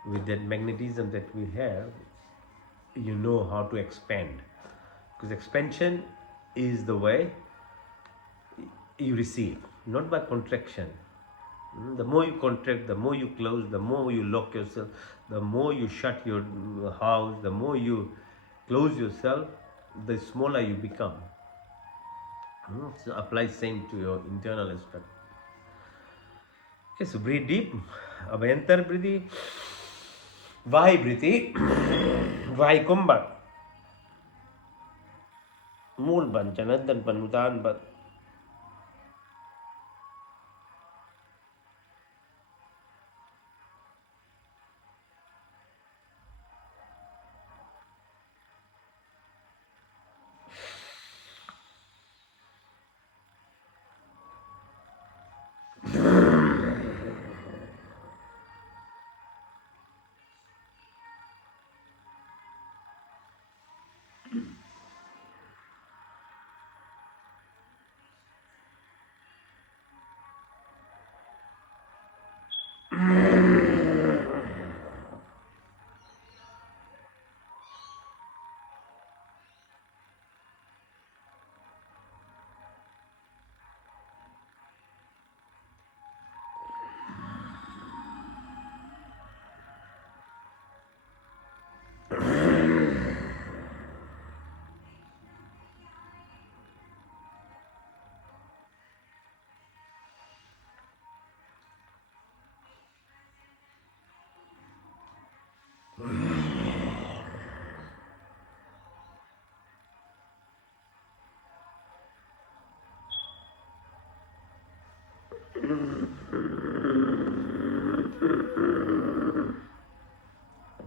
with that magnetism that we have, you know how to expand, because expansion is the way you receive, not by contraction. The more you contract, the more you close, the more you lock yourself, the more you shut your house, the more you close yourself, the smaller you become. So apply same to your internal aspect. Okay, so breathe deep. Abhayantar breathe. Vahi breathe. Vahi kumbha. Mool ban, Janandan ban, Udan ban.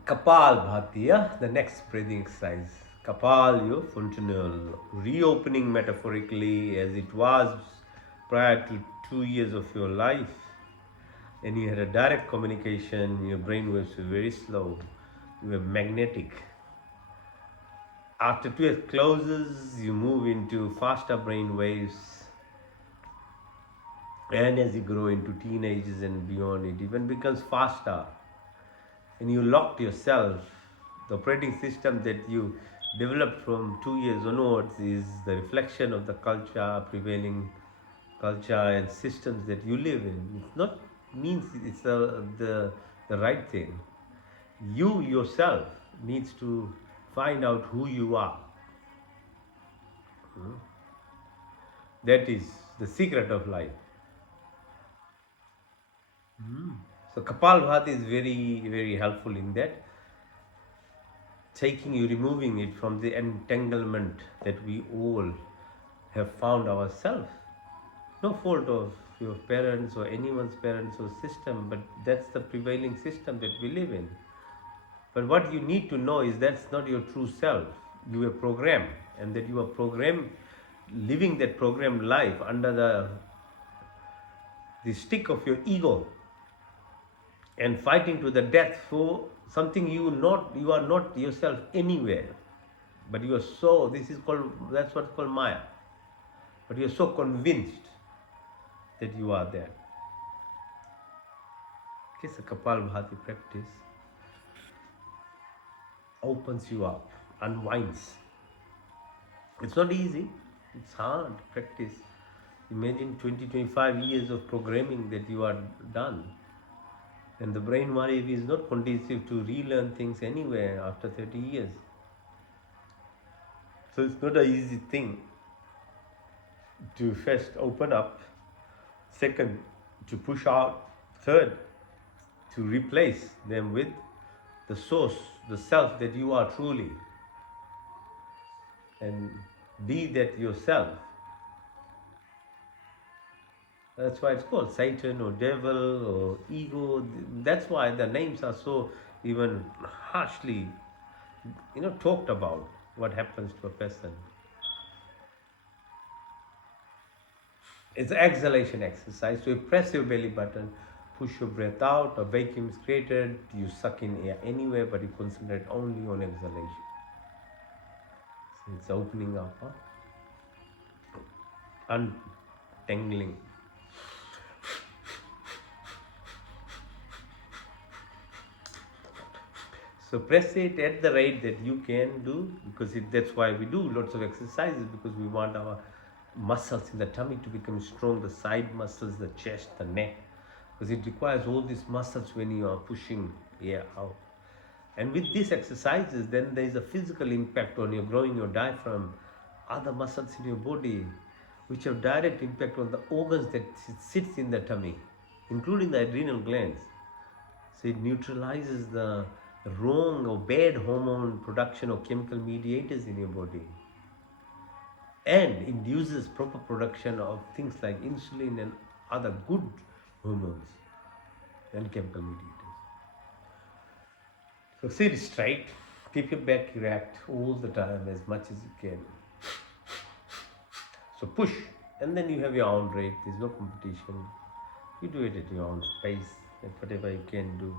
Kapalbhati, yeah? The next breathing exercise. Kapal, your fontanel, reopening metaphorically as it was prior to 2 years of your life. And you had a direct communication, your brain waves were very slow, you were magnetic. After 2 years closes, you move into faster brain waves, And as you grow into teenagers and beyond, it even becomes faster. And you locked yourself. The operating system that you developed from 2 years onwards is the reflection of the culture, prevailing culture and systems that you live in. It's not means it's the right thing. You yourself needs to find out who you are. That is the secret of life. So Kapalbhati is very, very helpful in that, taking you, removing it from the entanglement that we all have found ourselves. No fault of your parents or anyone's parents or system, but that's the prevailing system that we live in. But what you need to know is that's not your true self. You were programmed, and that you are programmed, living that programmed life under the stick of your ego, and fighting to the death for something you are not yourself anywhere. But you are so, this is called, that's what's called Maya. But you are so convinced that you are there. Okay, so Kapalbhati practice opens you up, unwinds. It's not easy, it's hard practice. Imagine 20, 25 years of programming that you are done. And the brain Mahadev is not conducive to relearn things anywhere after 30 years. So it's not an easy thing to first open up, second, to push out, third, to replace them with the source, the self that you are truly, and be that yourself. That's why it's called Satan or devil or ego. That's why the names are so even harshly, talked about. What happens to a person? It's an exhalation exercise. So you press your belly button, push your breath out. A vacuum is created. You suck in air anywhere, but you concentrate only on exhalation. So it's opening up, untangling. So press it at the rate that you can do, because that's why we do lots of exercises, because we want our muscles in the tummy to become strong, the side muscles, the chest, the neck, because it requires all these muscles when you are pushing air out. And with these exercises, then there is a physical impact on you, growing your diaphragm, other muscles in your body, which have direct impact on the organs that sits in the tummy, including the adrenal glands. So it neutralizes the wrong or bad hormone production or chemical mediators in your body, and induces proper production of things like insulin and other good hormones and chemical mediators. So sit straight, keep your back erect all the time as much as you can. So push, and then you have your own rate. There's no competition. You do it at your own pace, at whatever you can do.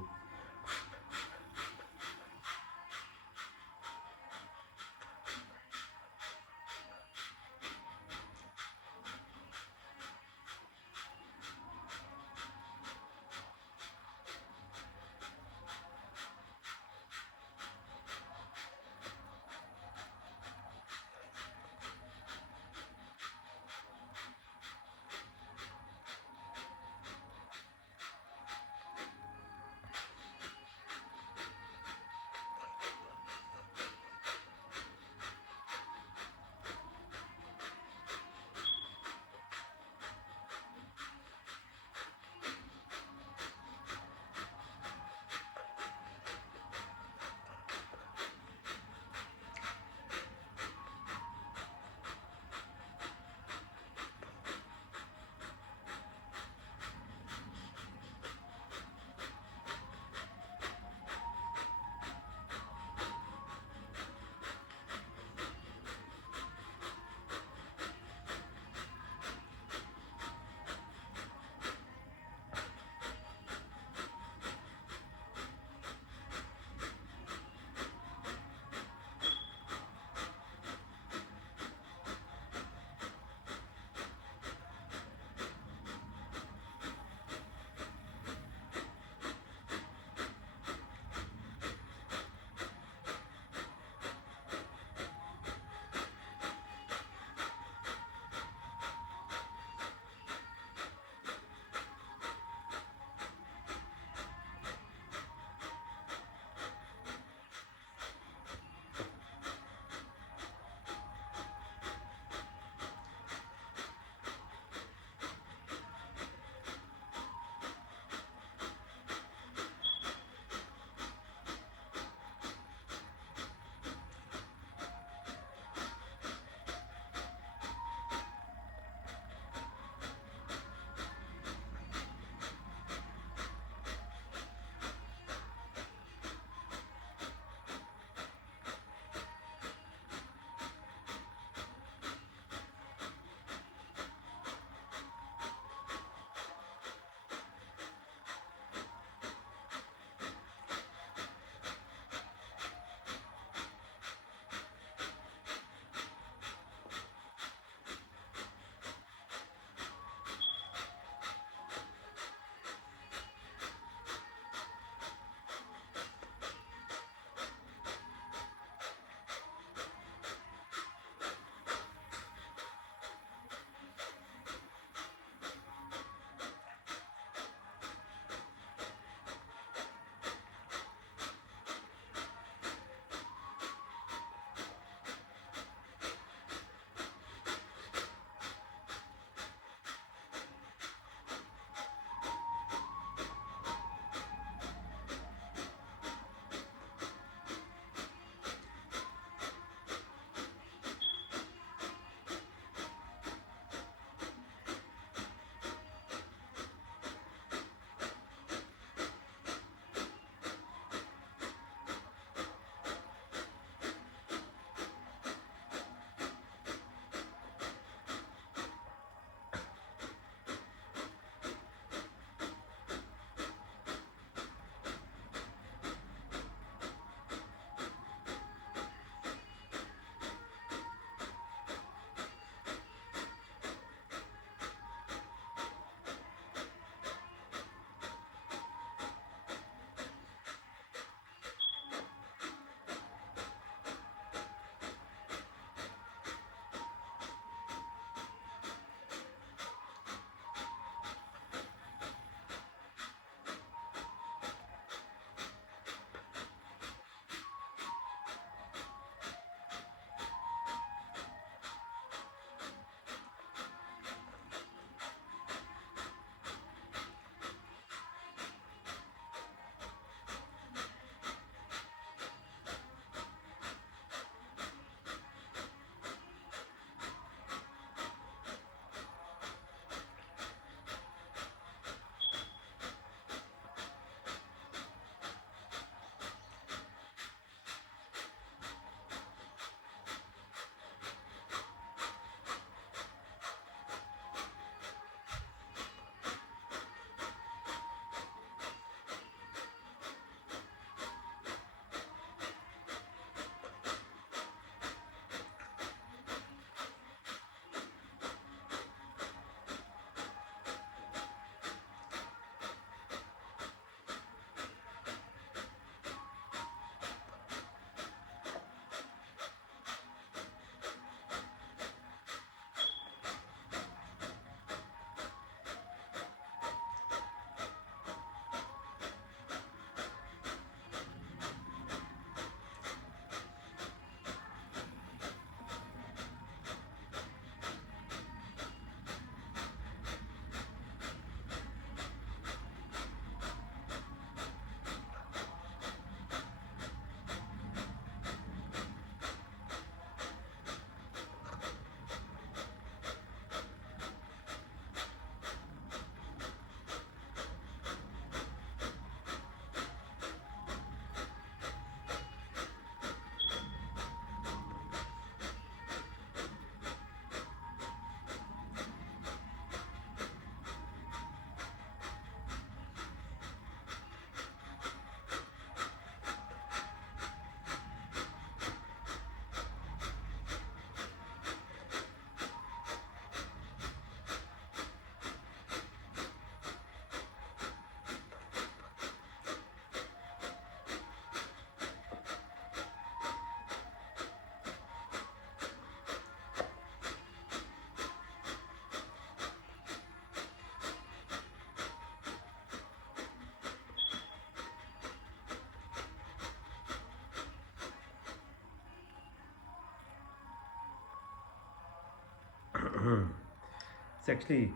It's actually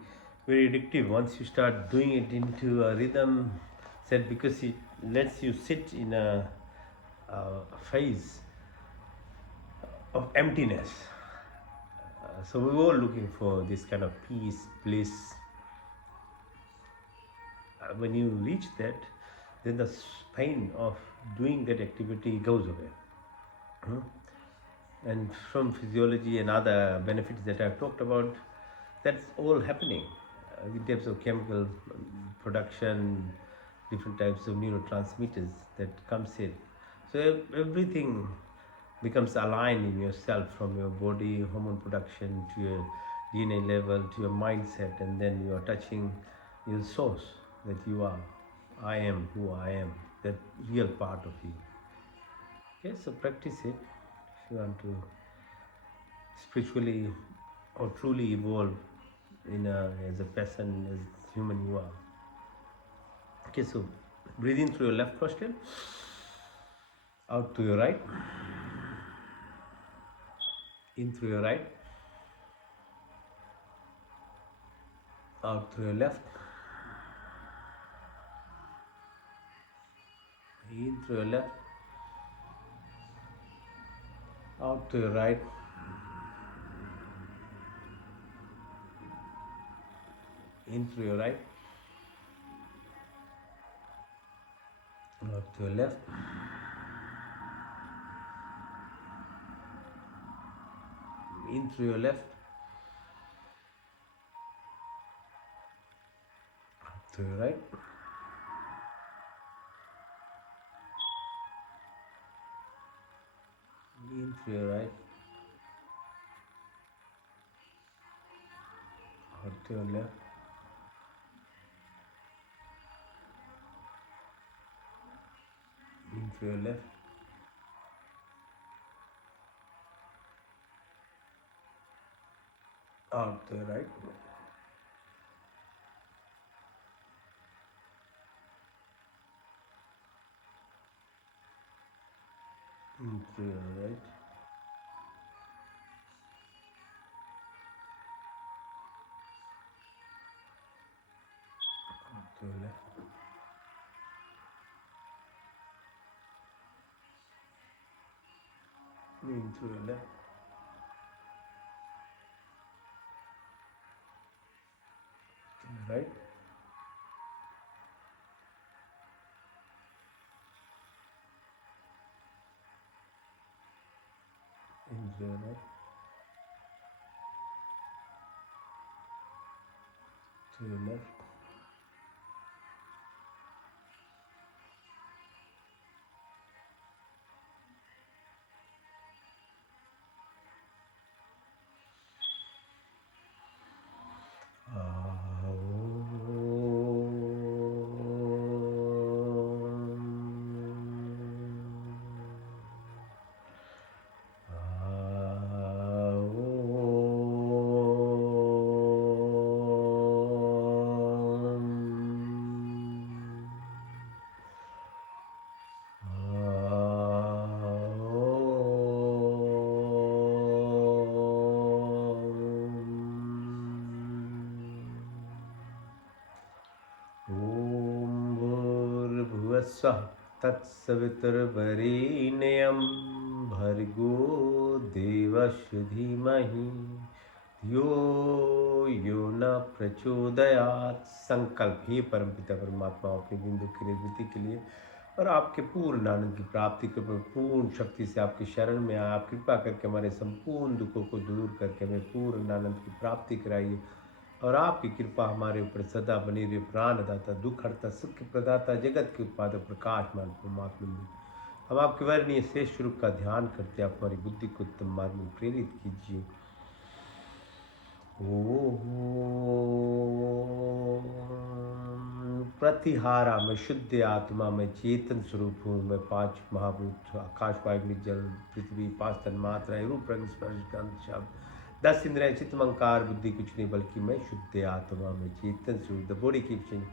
very addictive once you start doing it into a rhythm set, because it lets you sit in a phase of emptiness. So we were all looking for this kind of peace, bliss. When you reach that, then the pain of doing that activity goes away. Hmm? And from physiology and other benefits that I've talked about, that's all happening in terms of chemical production, different types of neurotransmitters that comes in. So everything becomes aligned in yourself, from your body hormone production to your DNA level to your mindset, and then you are touching your source, that you are, I am who I am, that real part of you. Okay, so practice it if you want to spiritually or truly evolve as a person, as human you are. Okay, so breathe in through your left nostril, out to your right, in through your right, out through your left, in through your left, out to your right, in through your right, out to your left, in through your left, out to your right, in through your right, out to your left, in through your left, out to your right, in through your right, out to your left, in through your left, to your right, in through your right, to your left. भूर्भुवस्सुः तत्सवितुर्वरेण्यं भर्गो देवस्य धीमहि धियो यो न प्रचोदयात्। संकल्प। हे परमपिता परमात्मा, अपनी बिंदु की निवृत्ति के लिए और आपके पूर्ण आनंद की प्राप्ति के पूर्ण शक्ति से आपकी शरण में आए। आप कृपा करके हमारे संपूर्ण दुखों को दूर करके हमें पूर्ण आनंद की प्राप्ति कराइए, और आपकी कृपा हमारे ऊपर सदा बनी रही। प्राणदाता, दुख हरता, सुख प्रदाता, जगत के उत्पादक, प्रकाशमान परमात्मा, हम आपके वर्णीय शेष स्वरूप का ध्यान करते, आप हमारी बुद्धि को उत्तम मार्ग में प्रेरित कीजिए। प्रतिहारा, मैं शुद्ध आत्मा, मैं चेतन स्वरूप हूँ। मैं पांच महाभूत, आकाश, वायु, जल, पृथ्वी, पांच तन्मात्राएं, रूप, रंग, स्पर्श, गंध, शब्द, 10 इंद्रियां, चित्त, अहंकार, बुद्धि कुछ नहीं, बल्कि मैं शुद्ध आत्मा, मैं चेतन स्वरूप। The body keep changing,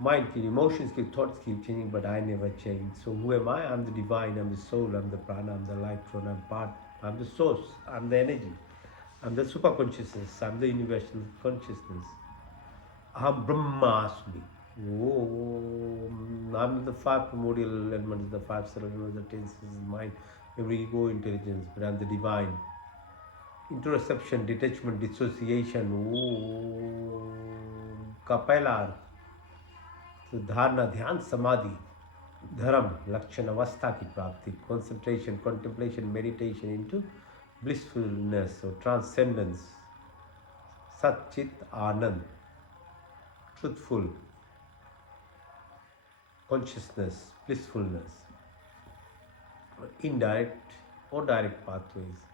mind keep, emotions keep, thoughts keep changing, but I never change. So who am I? I'm the divine, I'm the soul, I'm the prana, I'm the light, I'm part, I'm the source, I'm the energy. I'm the super consciousness. I'm the universal consciousness. Aham Brahmasmi. I'm the five primordial elements, the five subtle elements, the ten senses, mind, every ego, intelligence, but I'm the divine. Interoception, detachment, dissociation. का पहला अर्थ तो धारणा, ध्यान, समाधि, धर्म, लक्षण, अवस्था की प्राप्ति, concentration, contemplation, meditation into blissfulness or transcendence, Sachchit Anand, truthful consciousness, blissfulness, indirect or direct pathways.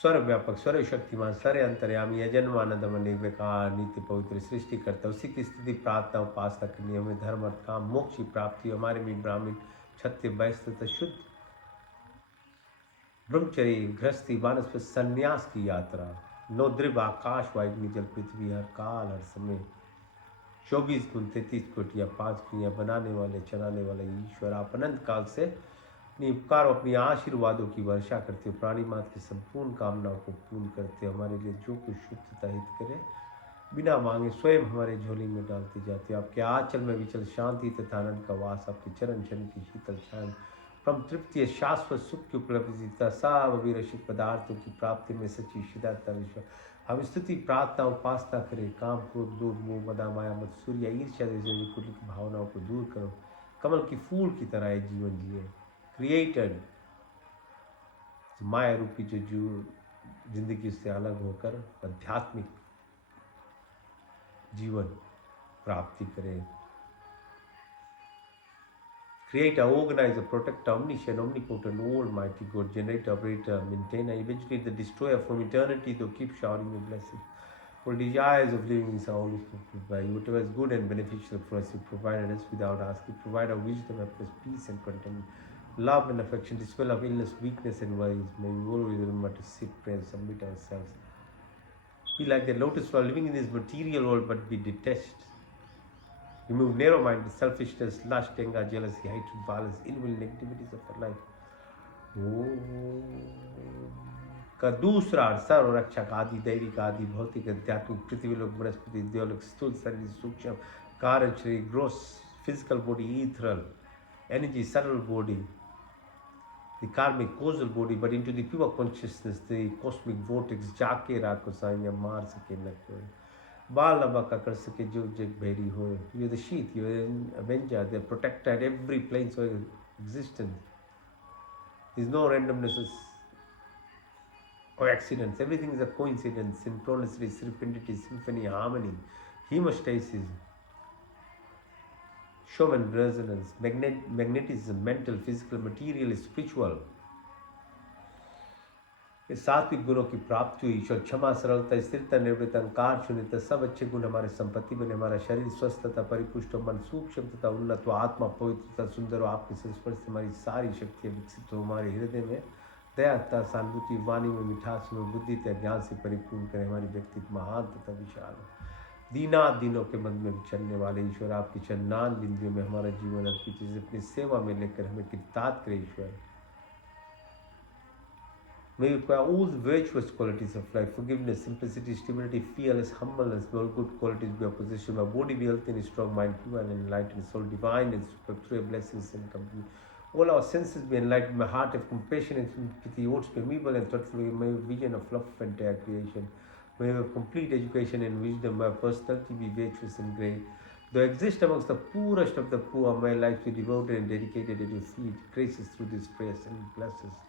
स्वर व्यापक, स्वर शक्तिमान, स्वर अंतर्यामी, अजन्मानंदम, निर्विकार, नित्य पवित्र, सृष्टि करता, उसी की स्थिति प्रार्थना उपासना करनी, हमें धर्म अर्थ काम मोक्ष की प्राप्ति, हमारे में ब्राह्मण क्षत्रिय वैश्य तथा शुद्ध ब्रह्मचर्य गृहस्थी वानस्पत संन्यास की यात्रा, नौ द्रिव आकाश वायु जल पृथ्वी हर काल हर समय 24 गुण 33 कोटियाँ 5 क्रियाँ बनाने वाले चलाने वाले ईश्वर, आप अनंत काल से अपनी उपकार और अपनी आशीर्वादों की वर्षा करते हो, प्राणी मात्र की संपूर्ण कामनाओं को पूर्ण करते हो, हमारे लिए जो कुछ शुद्धता हित करे बिना मांगे स्वयं हमारे झोली में डालते जाते हो। आपके आंचल में विचल शांति तथा आनंद का वास, आपके चरण चरण की शीतल छाया, परम तृप्ति शाश्वत सुख की उपलब्धि तथा सब अविरसित पदार्थों की प्राप्ति में सच्ची शिदाता विश्वास। हम स्तुति प्रार्थना उपासना करें, काम क्रोध लोभ मोह मदा माया मत सूर्य ईर्ष्या जैसे कुटिल भावनाओं को दूर करो, कमल की फूल की तरह ये जीवन जिए। क्रिएटेड माया रूपी जो जिंदगी से अलग होकर आध्यात्मिक जीवन प्राप्ति करें। Creator, organizer, protector, omniscient, omnipotent, almighty God, generator, operator, maintainer, eventually the destroyer from eternity to keep showering your blessings. For the desires of living is always fulfilled by you. Whatever is good and beneficial for us, you provided us without asking. Provide our wisdom, happiness, peace and contentment, love and affection, dispel of illness, weakness and worries. May we always remember to seek prayer and submit ourselves. Be like the lotus flower, living in this material world but be detached. Remove narrow-minded, selfishness, lust, anger, jealousy, hatred, violence, evil negativities of our life. का दूसरा अर्थ सर्व रक्षक आदि दैविक आदि भौतिक आध्यात्मिक पृथ्वी लोक वनस्पति देवलोक स्थूल शरीर सूक्ष्म कारण शरीर gross physical body ethereal energy subtle body the karmic causal body but into the pure consciousness the cosmic vortex जाके राको साइया मार सके न कोई बाल लबा का कर सके जो जग भेरी हो you're the sheath you're an avenger the protector at every plane of existence there's no randomness or accidents. Everything is a coincidence, synchronicity, serendipity, symphony, harmony, hemostasis, Schumann resonance, magnetism, mental, physical, material, spiritual. ये सात्विक गुणों की प्राप्ति हुई, ईश्वर क्षमा, सरलता, स्थिरता, निर्भयता, अहंकार, शून्यता, सब अच्छे गुण हमारे संपत्ति बने, हमारा शरीर स्वस्थ तथा परिपुष्ट, मन सूक्ष्म तथा उन्नत, आत्मा पवित्र तथा सुंदर, आपके संस्पर्श से हमारी सारी शक्तियाँ विकसित हो, हमारे हृदय में दयाता, सहानुभूति, वाणी में मिठास में, बुद्धि तथा ज्ञान से परिपूर्ण करें, हमारी व्यक्तित्व महान तथा विशाल हो। दीना दिनों के मन में चलने वाले ईश्वर, आपकी चन्नान बिंदियों में हमारा जीवन अर्पित है, अपनी सेवा में लेकर हमें कृतार्थ करें ईश्वर। May we acquire all the virtuous qualities of life, forgiveness, simplicity, stability, fearless, humbleness, all good qualities be our possession. My body be healthy and strong, mind pure and enlightened, soul divine and superior blessings and company. All our senses be enlightened, my heart have compassion and sympathy, words be amiable and thoughtful, may we have vision of love of entire creation. May we have complete education and wisdom, my personality be virtuous and great. Though I exist amongst the poorest of the poor, my life be devoted and dedicated at your feet. Graces through this prayers and blesses.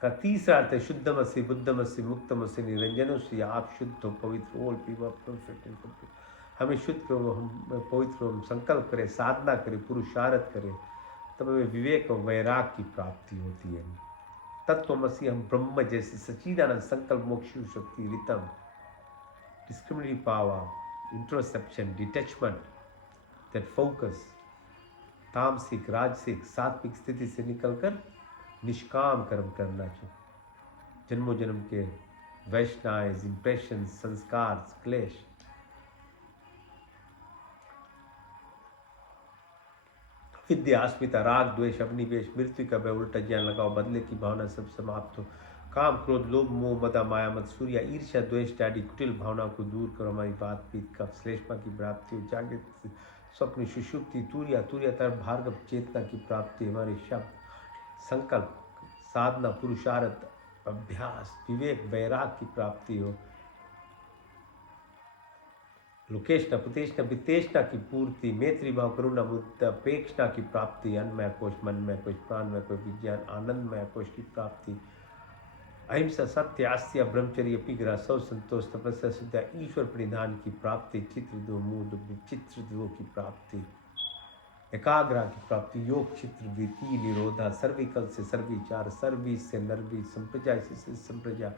का तीसरा अर्थ है शुद्धमसि बुद्धमसि मुक्तमसि निरंजनमसि, आप शुद्ध हो, पवित्र, all pure, perfect and complete. हमें शुद्ध करो, हम पवित्र हो, हम संकल्प करें, साधना करें, पुरुषार्थ करें, तब हमें विवेक और वैराग की प्राप्ति होती है। तत्वमसि, हम ब्रह्म जैसे सच्चिदानंद संकल्प मोक्ष शक्ति Ritam discriminative power, introspection, detachment, that focus, तामसिक राजसिक सात्विक स्थिति से निकलकर निष्काम कर्म करना चाहिए। जन्मों जन्म के वैष्णाइज, इंप्रेशन, संस्कार, क्लेश, विद्या, अस्मिता, राग, द्वेष, अभिनिवेश, मृत्यु का भय, उल्टा ज्ञान लगाओ, बदले की भावना सब समाप्त हो, काम, क्रोध, लोभ, मोह, मदा, माया, मत, सूर्य, ईर्ष्या, द्वेष, डैडी, कुटिल भावना को दूर करो, हमारी बात पीत कफ, श्लेष्मा की प्राप्ति हो, जागृत स्वप्न, सुषुप्ति, तूर्या, तूर्यतर, भार्गव, चेतना की प्राप्ति, हमारे शब्द, संकल्प, साधना, पुरुषार्थ, अभ्यास, विवेक, वैराग की प्राप्ति हो, लोकेशना, प्रतिष्ठा, वितेष्णा की पूर्ति, मैत्री भाव, करुणा, मुद्दा, अपेक्षना की प्राप्ति, अन्नमय कोश, मनमय कोश, प्राणमय कोश, विज्ञान, आनंदमय कोश की प्राप्ति, अहिंसा, सत्य, आस्तिया, ब्रह्मचर्य, पिग्रह, सौ संतोष, तपस्या, शुद्धा, ईश्वर परिधान की प्राप्ति, चित्र दो, मूड, विचित्र दो की प्राप्ति, एकाग्रा की प्राप्ति, योग, चित्र, वृत्ति, निरोधा, सर्विकल से सर्विचार, सर्वी से नर्वी, संप्रजा से संप्रजा,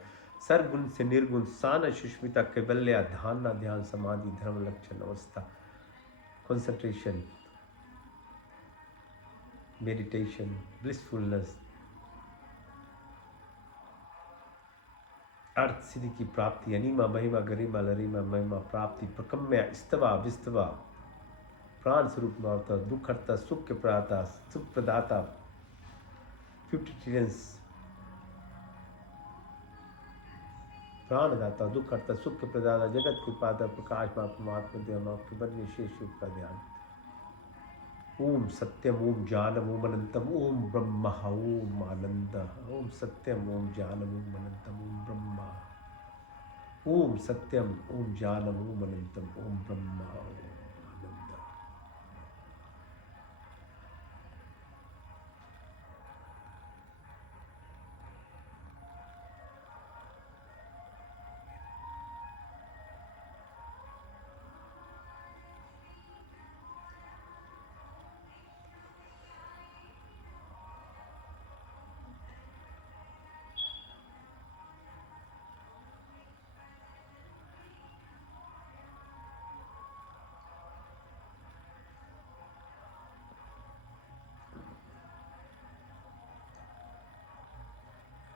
सर्वगुण से निर्गुण, सान, सुष्मिता, कैवल्या, ध्यान, ध्यान, समाधि, धर्म, लक्षण, अवस्था, कंसंट्रेशन, मेडिटेशन, ब्लिसफुलनेस, अर्थ सिद्धि की प्राप्ति, अनिमा, महिमा, गरिमा, लरिमा, महिमा, प्राप्ति, प्रकम्या, स्तवा, विस्तवा, प्राण स्वरूप भावता, दुख हरता, सुख के प्रदाता, सुख प्रदाता, 50 ट्रिलियंस, प्राणदाता, दुख हरता, सुख के प्रदाता, जगत के पाता, प्रकाश मां, परमात्मा देव मां के बन विशेष रूप का ध्यान। ओम सत्यम, ओम ज्ञानम, ओम अनंतम, ओम ब्रह्म, ओम आनंद, ओम सत्यम, ओम ज्ञानम, ओम अनंतम, ओम ब्रह्म, ओम सत्यम, ओम ज्ञानम, ओम अनंतम, ओम ब्रह्म, ओम आनंद।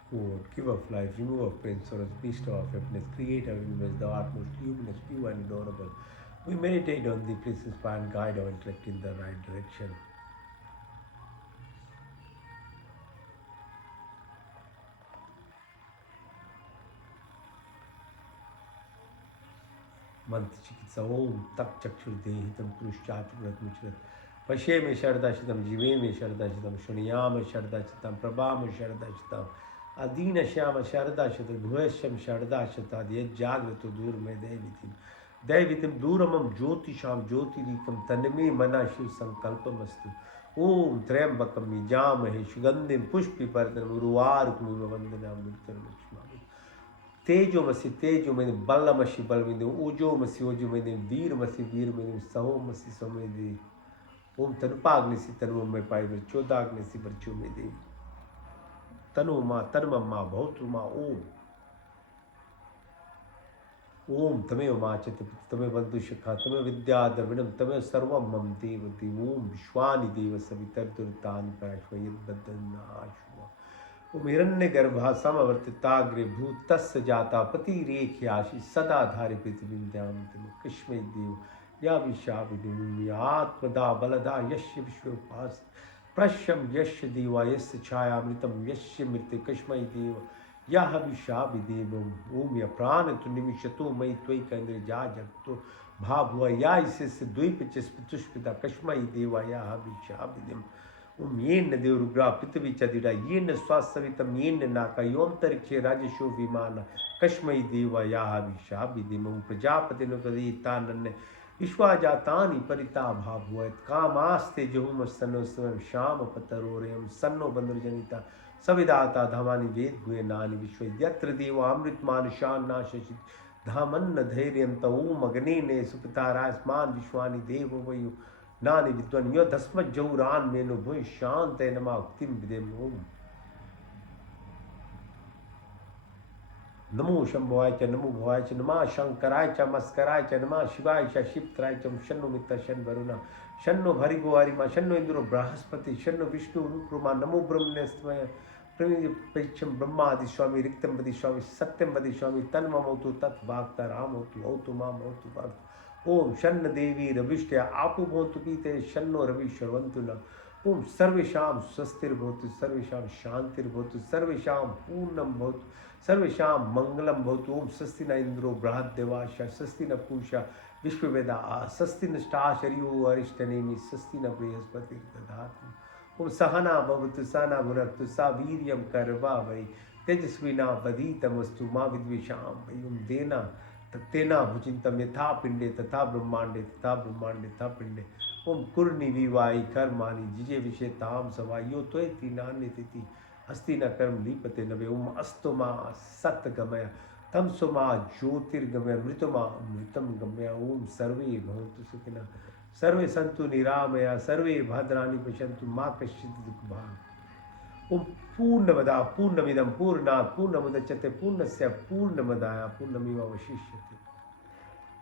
Lord, give of life, remove of pain, sorrows, bestow of happiness, create our universe, thou art most luminous, pure and adorable. We meditate on thee, please inspire and guide our intellect in the right direction. मंत्र चिकित्सा ओम तक चक्षुर्देहितम पुरुषाचुरत मुचरत पश्ये में शरदाशितम जीवे में शरदाशितम शृणुयाम शरदाशितम प्रभाम शरदाशितम अदीन श्याम शरदाशित भुवश्यम शरदाशिताद ये जागृत दूर में दैवितिम दूरमम ज्योतिषाम ज्योतिरिकम तन्मे मना शिव संकल्पमस्तु ओम त्र्यंबकम जामहे सुगंधिम पुष्पिवर्धनम उर्वारुकमिव वंदनाम मृत्युर्मुक्षमामि तेजोमसि तेजोमयि बलमसि बलमिदि ओजोमसि ओजोमयि वीरमसि वीरमयि सहोमसि सौम्यदि ओम तनुपाग्निसि तनुमय पाई चोदाग्निसि वर्चो में दे तनु माँ तन्म माँ भौतु माँ ओम ओम तमेव माँ चित तमेव बंधु शिखा तमेव विद्या द्रविणम तमेव सर्व मम देवती ओम विश्वानि देव सवितर्दुर्तानि प्रश्वयद्बद्धनाशुवा ओम हिरण्य गर्भा समवर्तिताग्रे भूतस्य जाता पतिरेख्याशि सदा धारि पृथ्वीं कृष्ण देव या विशाविदि आत्मदा बलदा यस्य विश्वोपास प्रश्यम यस्य देवा यस्य छायामृतम यस्य मृत्य कश्मय देव यह विशाविदेवम ओम य प्राण तु निमिषतो मयि त्वयि केन्द्रे जा जगतो भाभुआ या इसे द्वीप चुष्पिता कश्मय देवा यह विशाविदिम ओम येन देवरुग्रा पृथ्वी चदिरा येन स्वासवितम येन नाका योमतरिक्षे राजशो विमान कश्मय देवा यह विशाविदिम ओम प्रजापतिनो तदितानन्य विश्वाजातानि परिता भाभुवत कामास्ते जहुम सन्नो स्वयं श्याम पतरोरेम सन्नो बंधुजनिता सविदाता धामानि वेद गुहे नानि विश्व यत्र देवामृतमान शान नाशित धामन्न धैर्यं तओम अग्नेने सुपितारास्मान विश्वानि देव वयु नानि विद्वन यो धस्म जौरान मेनु भुय शांत नमा उक्तिम विदेम ओम नमो शंभवाय च नमो भवाय च नमः शंकराय च मस्कराय च नमः शिवाय च शिवत्राय च शन्नो मित्र शन वरुण शन्नो भरिगो हरिमा शन्नो इंद्रो बृहस्पति शन्नो विष्णु रूपमा नमो ब्रह्मण्यस्मय परिचम ब्रह्मादि स्वामी रिक्तम वदि स्वामी सत्यम वदि स्वामी तन्ममोतु तत्वाक्ता राम होतु औतु माम होतु भक्त ओम शन्न देवी रविष्ट्या आपु भवतु पीते शन्नो रवि शर्वन्तु न Om Sarvesham Swastirбхавतु, Sarvesham Shantirbхавतु, Sarvesham Purnam Bhavatu, Sarvesham Mangalam Bhavatu. Om Swastina Indro Brahadevasha, Swastina Pusha Vishwaveda, Swastina Stasharyo Arishtanemi, Swastina Brihaspati Dadhatu. Om Sahana Bhavatu, Sana Bhunaktu, Saviryam Karvavai, Tejasvina Vaditamastu Ma Vidvisham, Om Dena Taktena Bhuchintam Yatha Pinde, Tatha Brahmande, Tatha Brahmande, Tatha Pinde. Om Kurni Vivai Karmani Jije Vishetam Savayo Toeti Nani Titi Hastina Karm Lipate Nave Om Astoma Satgamaya Tamsoma Jyotirgamaya Mritama Mritam Gamaya Om Sarve Bhavantu Sukhina Sarve Santu Niramaya Sarve Bhadrani Pashantu Ma Kashit Dukbha Om Purnamada Purnamidam Purnat Purnamudachate Purnasya Purnamadaya Purnamiva Vashishyate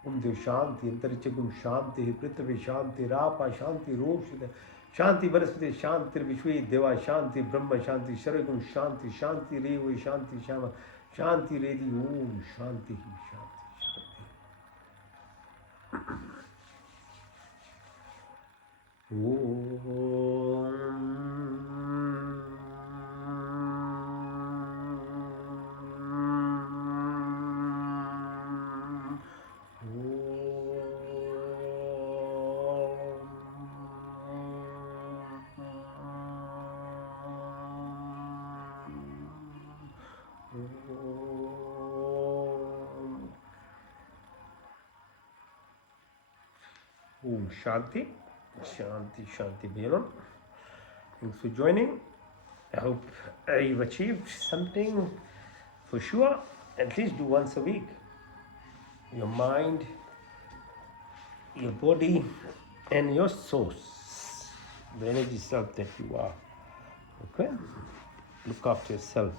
Om Dev Shanti, Antarichagum Shanti, Prithvi Shanti, Rapa Shanti, Roshida, Shanti Vanaspati, Shanti Vishwe Deva Shanti, Brahma Shanti, Sharagum Shanti, Shanti Revi Shanti Shama, Shanti Redi Om Shanti Shanti. Om Shanti, Shanti, Shanti Bhajan. Thanks for joining. I hope you've achieved something for sure. At least do once a week. Your mind, your body, and your source, the energy self that you are. Okay? Look after yourself.